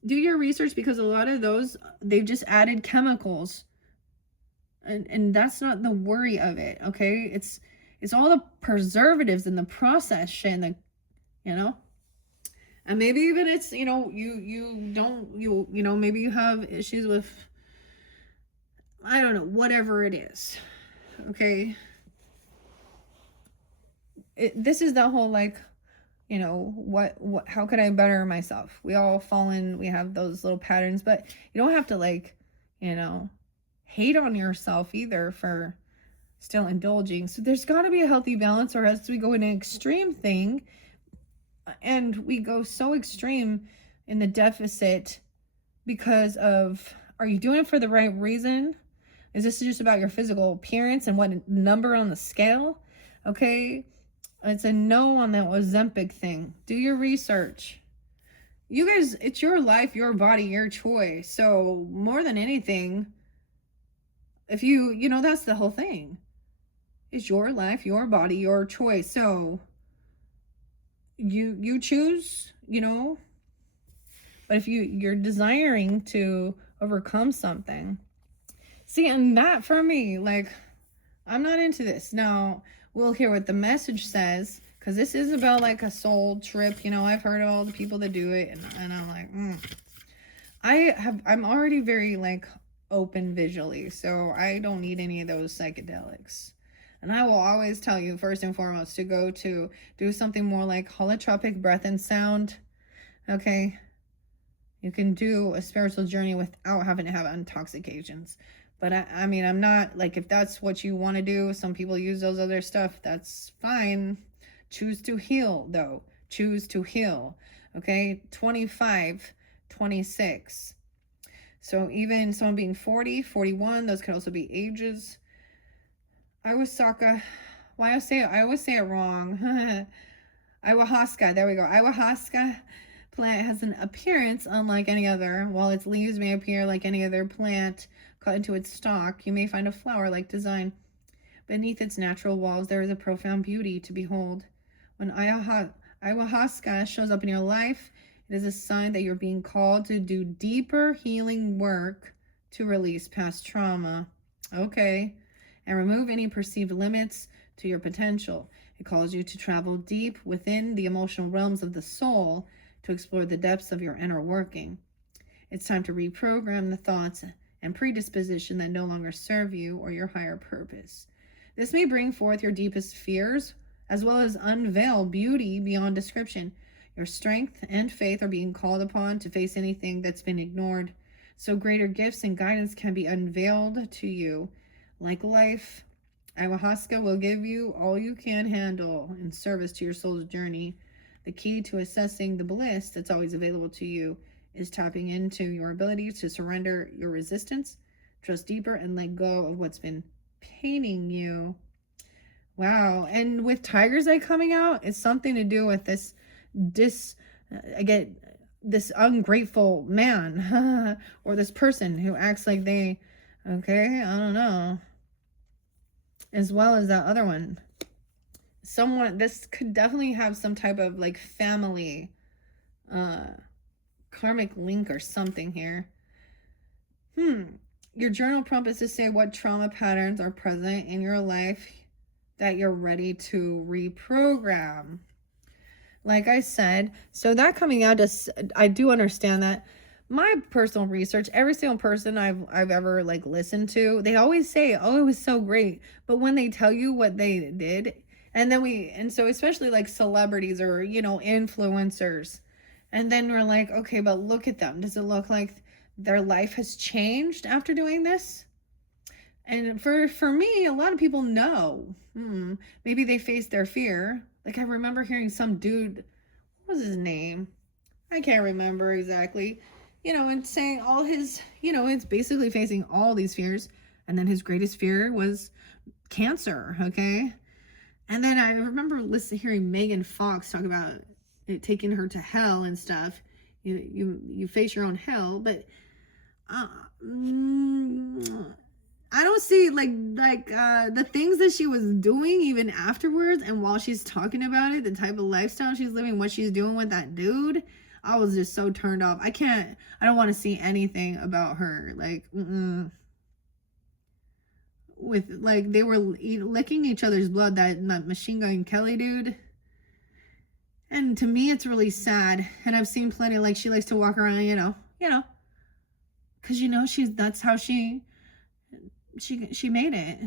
do your research, because a lot of those, they've just added chemicals, and that's not the worry of it. Okay, it's all the preservatives and the processed shit, and the, you know, and maybe even it's, you know, you know, maybe you have issues with, I don't know, whatever it is. Okay, this is the whole, like, you know, what how could I better myself? We all fall in, we have those little patterns, but you don't have to, like, you know, hate on yourself either for still indulging. So there's got to be a healthy balance, or else we go in an extreme thing, and we go so extreme, in the deficit because of, are you doing it for the right reason? Is this just about your physical appearance and what number on the scale? Okay, it's a no on that Ozempic thing. Do your research. You guys, it's your life, your body, your choice. So more than anything, if you know, that's the whole thing. It's your life, your body, your choice. So you choose, you know. But if you're desiring to overcome something, see, and that for me, like, I'm not into this. Now, we'll hear what the message says, because this is about like a soul trip. You know, I've heard of all the people that do it, and I'm like, I'm already very like open visually, so I don't need any of those psychedelics. And I will always tell you, first and foremost, to go to do something more like holotropic breath and sound. Okay, you can do a spiritual journey without having to have intoxications. But I mean, I'm not, like, if that's what you want to do, some people use those other stuff, that's fine. Choose to heal, though. Choose to heal. Okay, 25, 26. So even someone being 40, 41, those could also be ages. Ayahuasca, why I always say it wrong. Ayahuasca, there we go. Ayahuasca plant has an appearance unlike any other. While its leaves may appear like any other plant cut into its stalk, you may find a flower-like design. Beneath its natural walls, there is a profound beauty to behold. When ayahuasca shows up in your life, it is a sign that you're being called to do deeper healing work to release past trauma. Okay. And remove any perceived limits to your potential. It calls you to travel deep within the emotional realms of the soul to explore the depths of your inner working. It's time to reprogram the thoughts and predisposition that no longer serve you or your higher purpose. This may bring forth your deepest fears, as well as unveil beauty beyond description. Your strength and faith are being called upon to face anything that's been ignored, so greater gifts and guidance can be unveiled to you. Like life, ayahuasca will give you all you can handle in service to your soul's journey. The key to assessing the bliss that's always available to you is tapping into your ability to surrender your resistance, trust deeper, and let go of what's been paining you. Wow. And with Tiger's Eye coming out, it's something to do with this ungrateful man or this person who acts like they, okay, I don't know. As well as that other one. This could definitely have some type of like family karmic link or something here. Your journal prompt is to say what trauma patterns are present in your life that you're ready to reprogram. Like I said, so that coming out, I do understand that. My personal research, every single person I've ever like listened to, they always say, oh, it was so great. But when they tell you what they did, and so especially like celebrities or, you know, influencers, and then we're like, okay, but look at them. Does it look like their life has changed after doing this? And for me, a lot of people know. Maybe they faced their fear. Like I remember hearing some dude, what was his name? I can't remember exactly. You know, and saying all his, you know, it's basically facing all these fears. And then his greatest fear was cancer, okay? And then I remember hearing Megan Fox talk about it taking her to hell and stuff. You face your own hell, but I don't see like the things that she was doing even afterwards, and while she's talking about it, the type of lifestyle she's living, what she's doing with that dude. I was just so turned off. I don't want to see anything about her. Like, with like they were licking each other's blood, that Machine Gun Kelly dude. And to me, it's really sad. And I've seen plenty, like she likes to walk around, you know, because that's how she made it.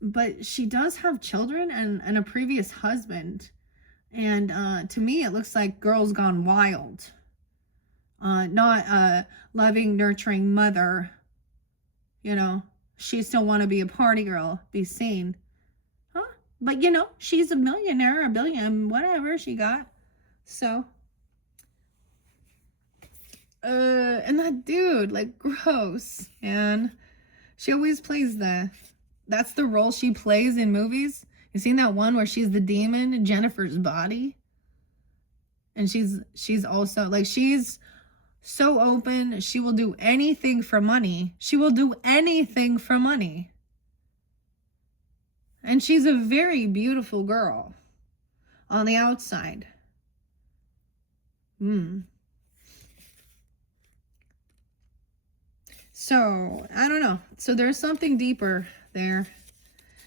But she does have children and a previous husband. And to me, it looks like Girls Gone Wild. Not a loving, nurturing mother. You know, she still want to be a party girl, be seen. Huh? But, you know, she's a millionaire, a billion, whatever she got. So, And that dude, like, gross, man. She always plays that's the role she plays in movies. You seen that one where she's the demon in Jennifer's body? And she's also, like, she's so open. She will do anything for money. She will do anything for money. And she's a very beautiful girl on the outside. So, I don't know. So there's something deeper there.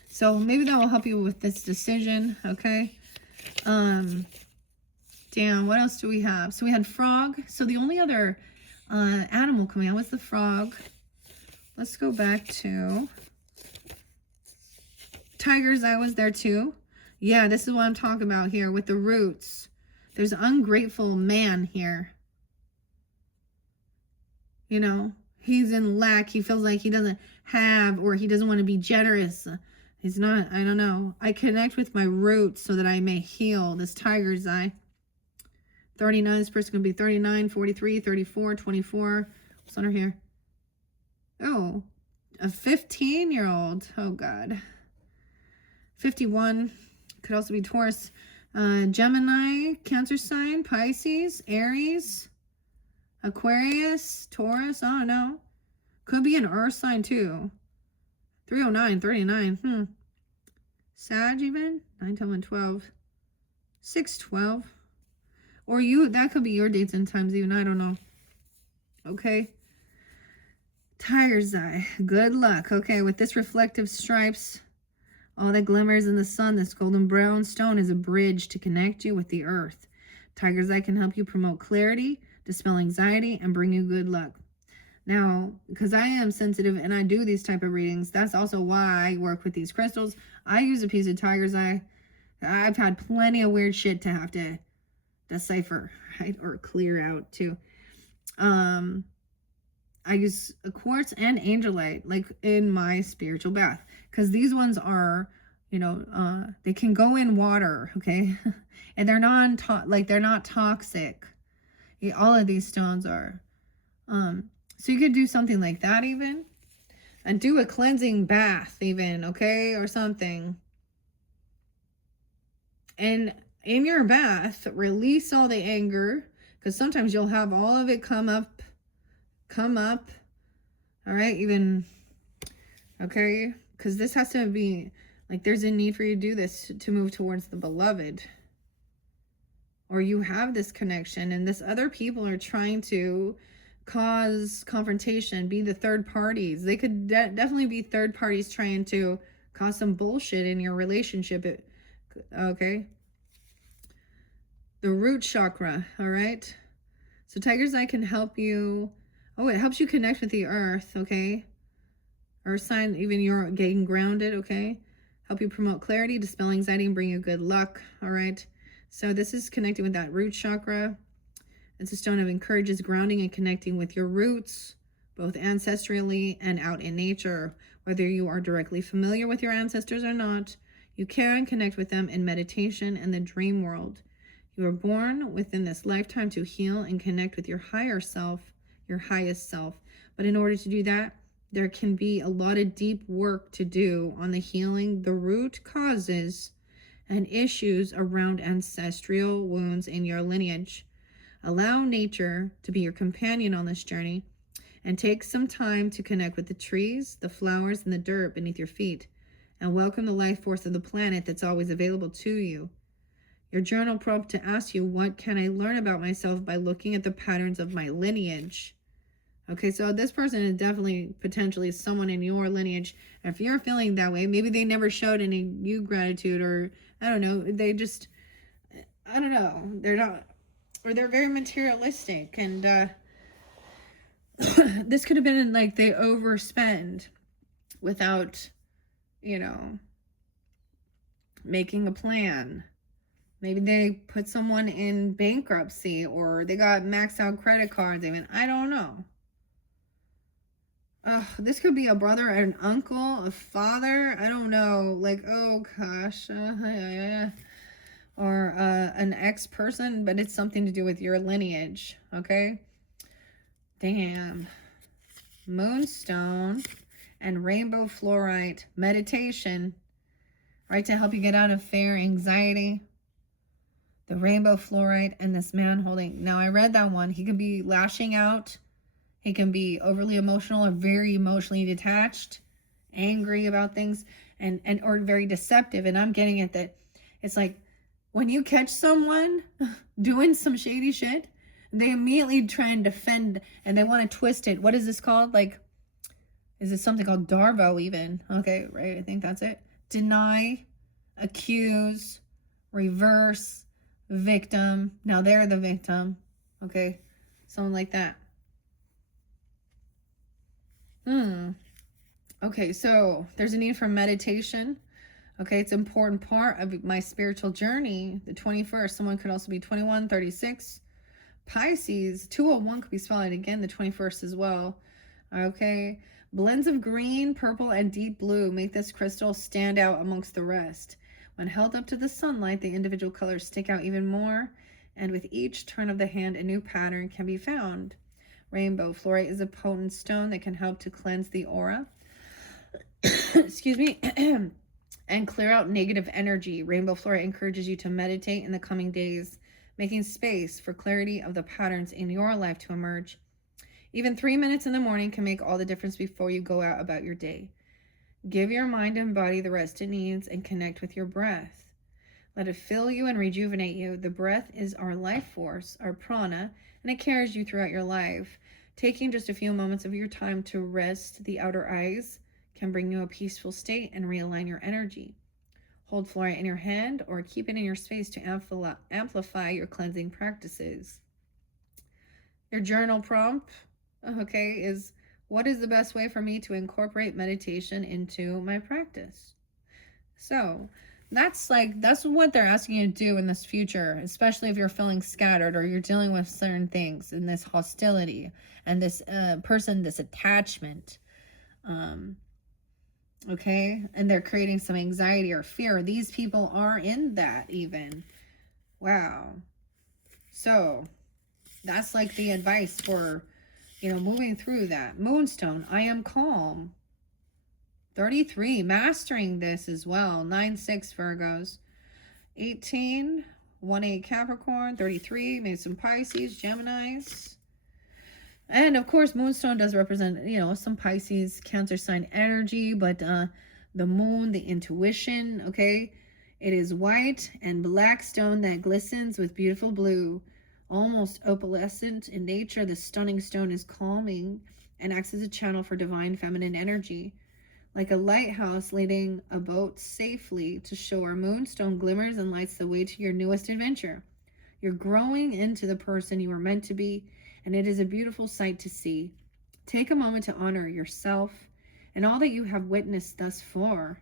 So maybe that will help you with this decision, okay? Damn, what else do we have? So we had frog. So the only other animal coming out was the frog. Let's go back to tiger's eye was there too. Yeah, this is what I'm talking about here with the roots. There's an ungrateful man here. You know, he's in lack. He feels like he doesn't have, or he doesn't want to be generous. He's not, I don't know. I connect with my roots so that I may heal. This tiger's eye. 39, this person could be 39, 43, 34, 24. What's under here? Oh, a 15-year-old. Oh, God. 51. Could also be Taurus. Gemini, Cancer sign, Pisces, Aries, Aquarius, Taurus. I don't know. Could be an Earth sign, too. 309, 39. Sag even. 9, 10, 11, 12. 6, 12. Or you, that could be your dates and times even. I don't know. Okay. Tiger's eye. Good luck. Okay, with this reflective stripes, all that glimmers in the sun, this golden brown stone is a bridge to connect you with the earth. Tiger's eye can help you promote clarity, dispel anxiety, and bring you good luck. Now, because I am sensitive and I do these type of readings, that's also why I work with these crystals. I use a piece of tiger's eye. I've had plenty of weird shit to have to decipher, right? Or clear out too. I use a quartz and angelite, like in my spiritual bath, because these ones are, you know, they can go in water, okay? And they're they're not toxic. Yeah, all of these stones are. So you could do something like that even, and do a cleansing bath even, okay, or something. And in your bath, release all the anger, because sometimes you'll have all of it come up. All right, even, okay, because this has to be, like, there's a need for you to do this to move towards the beloved. Or you have this connection, and this other people are trying to cause confrontation, be the third parties. They could definitely be third parties trying to cause some bullshit in your relationship. Okay. The root chakra, all right? So tiger's eye can help you. Oh, it helps you connect with the earth, okay? Earth sign, even you're getting grounded, okay? Help you promote clarity, dispel anxiety, and bring you good luck, all right? So this is connecting with that root chakra. It's a stone that encourages grounding and connecting with your roots, both ancestrally and out in nature. Whether you are directly familiar with your ancestors or not, you can connect with them in meditation and the dream world. You are born within this lifetime to heal and connect with your higher self, your highest self. But in order to do that, there can be a lot of deep work to do on the healing the root causes and issues around ancestral wounds in your lineage. Allow nature to be your companion on this journey, and take some time to connect with the trees, the flowers, and the dirt beneath your feet, and welcome the life force of the planet that's always available to you. Your journal prompt to ask you, what can I learn about myself by looking at the patterns of my lineage? Okay, so this person is definitely potentially someone in your lineage. And if you're feeling that way, maybe they never showed any you gratitude, or I don't know, they just, I don't know, they're not, or they're very materialistic. And this could have been like they overspend without, you know, making a plan. Maybe they put someone in bankruptcy, or they got maxed out credit cards even. I don't know. This could be a brother, an uncle, a father. I don't know. Like, oh gosh. Or an ex-person, but it's something to do with your lineage. Okay. Damn. Moonstone and rainbow fluorite meditation, right, to help you get out of fear, anxiety. The rainbow fluorite and this man holding. Now, I read that one. He can be lashing out. He can be overly emotional or very emotionally detached, angry about things, and or very deceptive. And I'm getting at that. It's like when you catch someone doing some shady shit, they immediately try and defend, and they want to twist it. What is this called? Like, is it something called Darvo even? Okay, right. I think that's it. Deny, accuse, reverse, victim. Now they're the victim. Okay, something like that. Okay, so there's a need for meditation. Okay, it's an important part of my spiritual journey. The 21st, someone could also be 21, 36. Pisces, 201 could be spelled out again, the 21st as well. Okay, blends of green, purple, and deep blue make this crystal stand out amongst the rest. When held up to the sunlight, the individual colors stick out even more, and with each turn of the hand, a new pattern can be found. Rainbow fluorite is a potent stone that can help to cleanse the aura. Excuse me. And clear out negative energy. Rainbow fluorite encourages you to meditate in the coming days, making space for clarity of the patterns in your life to emerge. Even 3 minutes in the morning can make all the difference before you go out about your day. Give your mind and body the rest it needs and connect with your breath. Let it fill you and rejuvenate you. The breath is our life force, our prana, and it carries you throughout your life. Taking just a few moments of your time to rest the outer eyes can bring you a peaceful state and realign your energy. Hold fluorite in your hand or keep it in your space to amplify your cleansing practices. Your journal prompt, okay, is what is the best way for me to incorporate meditation into my practice? So that's what they're asking you to do in this future, especially if you're feeling scattered or you're dealing with certain things and this hostility and this person, this attachment. Okay, and they're creating some anxiety or fear. These people are in that even. Wow. So that's like the advice for, moving through that. Moonstone, I am calm. 33, mastering this as well. 9-6 Virgos. 18, 1-8 Capricorn. 33, made some Pisces, Geminis. And of course, Moonstone does represent, some Pisces, Cancer sign energy, but the moon, the intuition, okay? It is white and black stone that glistens with beautiful blue. Almost opalescent in nature, the stunning stone is calming and acts as a channel for divine feminine energy. Like a lighthouse leading a boat safely to shore, Moonstone glimmers and lights the way to your newest adventure. You're growing into the person you were meant to be, and it is a beautiful sight to see. Take a moment to honor yourself and all that you have witnessed thus far.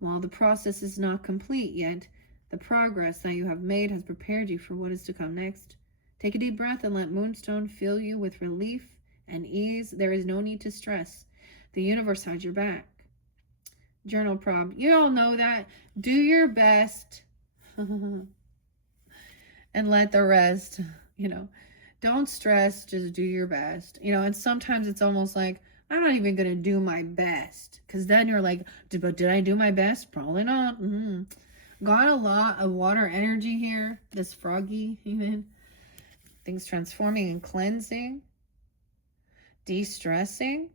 While the process is not complete yet, the progress that you have made has prepared you for what is to come next. Take a deep breath and let Moonstone fill you with relief and ease. There is no need to stress. The universe has your back. Journal prompt. You all know that. Do your best and let the rest, don't stress, just do your best. And sometimes it's almost like, I'm not even going to do my best. Because then you're like, but did I do my best? Probably not. Got a lot of water energy here. This froggy, even. Things transforming and cleansing. De-stressing.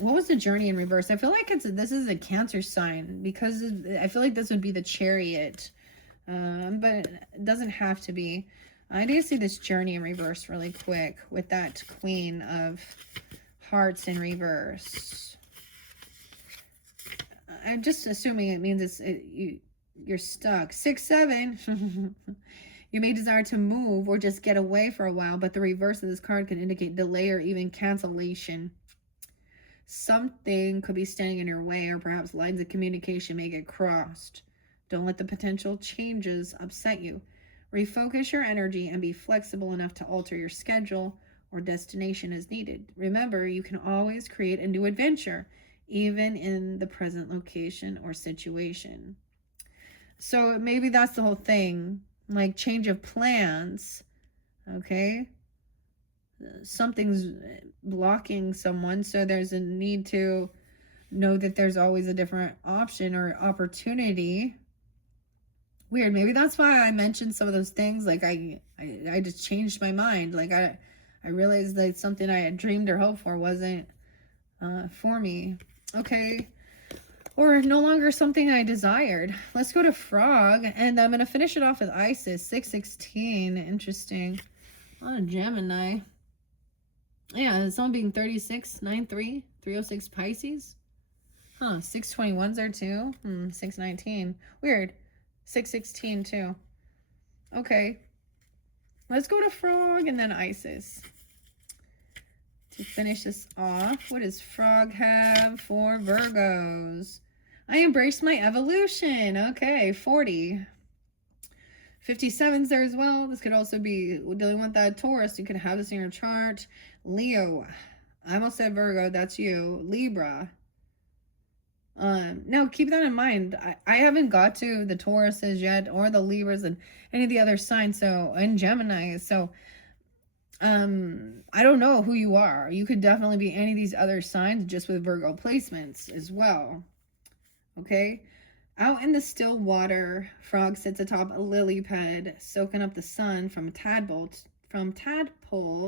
What was the journey in reverse? I feel like this is a Cancer sign. Because I feel like this would be the Chariot. But it doesn't have to be. I do see this journey in reverse really quick with that Queen of Hearts in reverse. I'm just assuming it means you're stuck. 6-7. You may desire to move or just get away for a while, but the reverse of this card can indicate delay or even cancellation. Something could be standing in your way, or perhaps lines of communication may get crossed. Don't let the potential changes upset you. Refocus your energy and be flexible enough to alter your schedule or destination as needed. Remember, you can always create a new adventure, even in the present location or situation. So maybe that's the whole thing, like change of plans, okay? something's blocking someone. So there's a need to know that there's always a different option or opportunity. Weird. Maybe that's why I mentioned some of those things. Like I just changed my mind. Like I realized that something I had dreamed or hoped for wasn't for me. Okay. Or no longer something I desired. Let's go to Frog, and I'm going to finish it off with Isis, 616. Interesting. On a Gemini. Yeah, it's on being 36, 93, 306 Pisces. Huh, 621's there too. 619. Weird. 616 too. Okay. Let's go to Frog and then Isis. To finish this off, what does Frog have for Virgos? I embraced my evolution. Okay, 40. 57's there as well. This could also be dealing with that Taurus. You could have this in your chart. Leo. I almost said Virgo. That's you. Libra. Now keep that in mind. I haven't got to the Tauruses yet, or the Libras, and any of the other signs. So, and Gemini. So, I don't know who you are. You could definitely be any of these other signs, just with Virgo placements as well. Okay. Out in the still water, Frog sits atop a lily pad, soaking up the sun from tadpole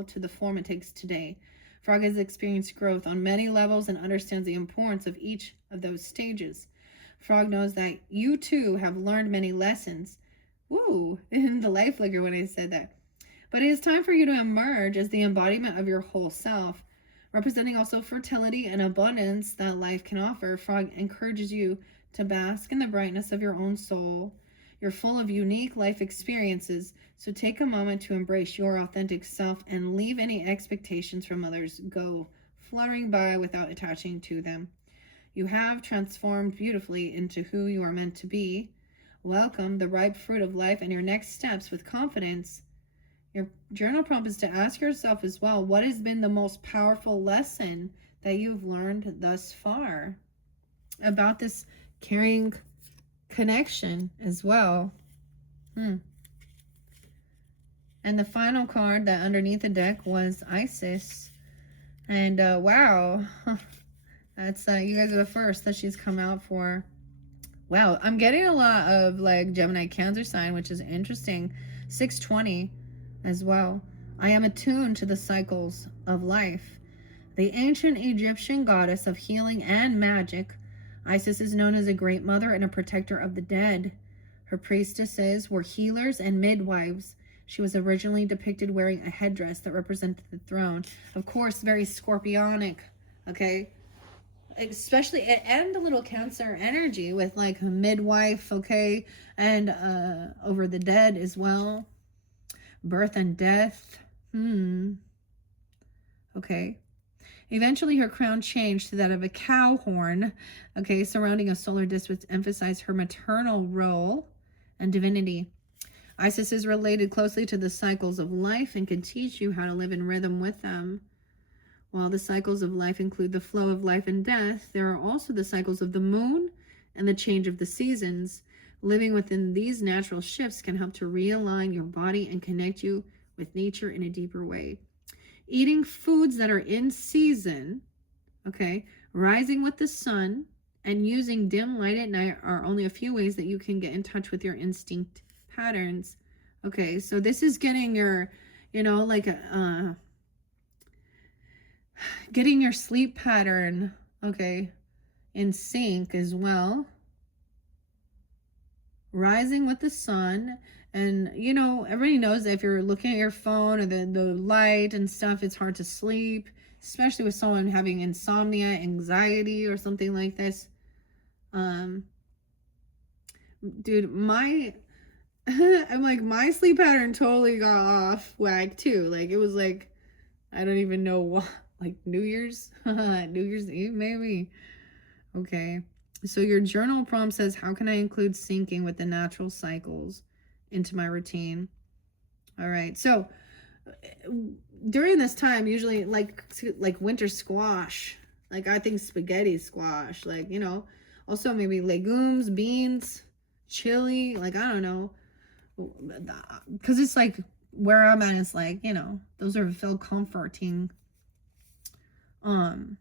to the form it takes today. Frog has experienced growth on many levels and understands the importance of each of those stages. Frog knows that you too have learned many lessons. Woo! In the life flicker when I said that. But it is time for you to emerge as the embodiment of your whole self, representing also fertility and abundance that life can offer. Frog encourages you to bask in the brightness of your own soul. You're full of unique life experiences, so take a moment to embrace your authentic self and leave any expectations from others go fluttering by without attaching to them. You have transformed beautifully into who you are meant to be. Welcome the ripe fruit of life and your next steps with confidence. Your journal prompt is to ask yourself as well, what has been the most powerful lesson that you've learned thus far about this caring connection as well? And the final card that underneath the deck was Isis. And wow, that's you guys are the first that she's come out for. Wow, I'm getting a lot of like Gemini Cancer sign, which is interesting. 620 as well. I am attuned to the cycles of life. The ancient Egyptian goddess of healing and magic, Isis is known as a great mother and a protector of the dead. Her priestesses were healers and midwives. She was originally depicted wearing a headdress that represented the throne. Of course, very scorpionic, okay? Especially, and a little Cancer energy with like a midwife, okay? And over the dead as well. Birth and death. Okay. Eventually, her crown changed to that of a cow horn, okay, surrounding a solar disc, which emphasized her maternal role and divinity. Isis is related closely to the cycles of life and can teach you how to live in rhythm with them. While the cycles of life include the flow of life and death, there are also the cycles of the moon and the change of the seasons. Living within these natural shifts can help to realign your body and connect you with nature in a deeper way. Eating foods that are in season, okay, rising with the sun, and using dim light at night are only a few ways that you can get in touch with your instinct patterns. Okay, so this is getting your, like getting your sleep pattern, okay, in sync as well. Rising with the sun. And, everybody knows that if you're looking at your phone or the light and stuff, it's hard to sleep, especially with someone having insomnia, anxiety, or something like this. Dude, I'm like, my sleep pattern totally got off whack too. Like, it was like, I don't even know what, like New Year's Eve, maybe. Okay. So your journal prompt says, how can I include syncing with the natural cycles into my routine? All right. So during this time, usually like winter squash, like I think spaghetti squash, like, also maybe legumes, beans, chili, like, I don't know, because it's like where I'm at is like, those are feel comforting, and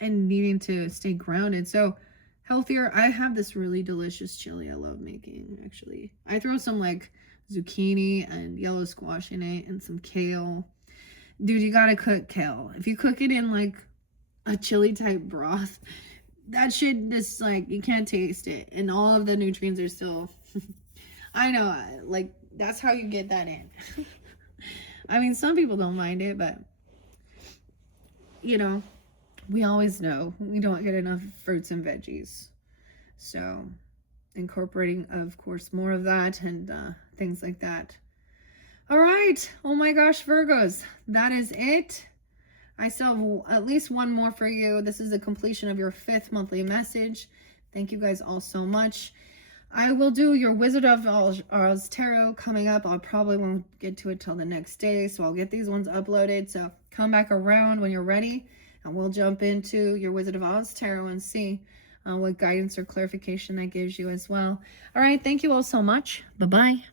needing to stay grounded. So healthier. I have this really delicious chili I love making, actually. I throw some like zucchini and yellow squash in it and some kale. Dude, you gotta cook kale. If you cook it in like a chili type broth, that shit just like, you can't taste it, and all of the nutrients are still I know, like, that's how you get that in. I mean, some people don't mind it, but we always know we don't get enough fruits and veggies. So incorporating, of course, more of that and things like that. All right. Oh my gosh, Virgos, that is it. I still have at least one more for you. This is the completion of your 5th monthly message. Thank you guys all so much. I will do your Wizard of Oz Tarot coming up. I probably won't get to it till the next day, so I'll get these ones uploaded. So come back around when you're ready, and we'll jump into your Wizard of Oz Tarot and see what guidance or clarification that gives you as well. All right, thank you all so much. Bye-bye.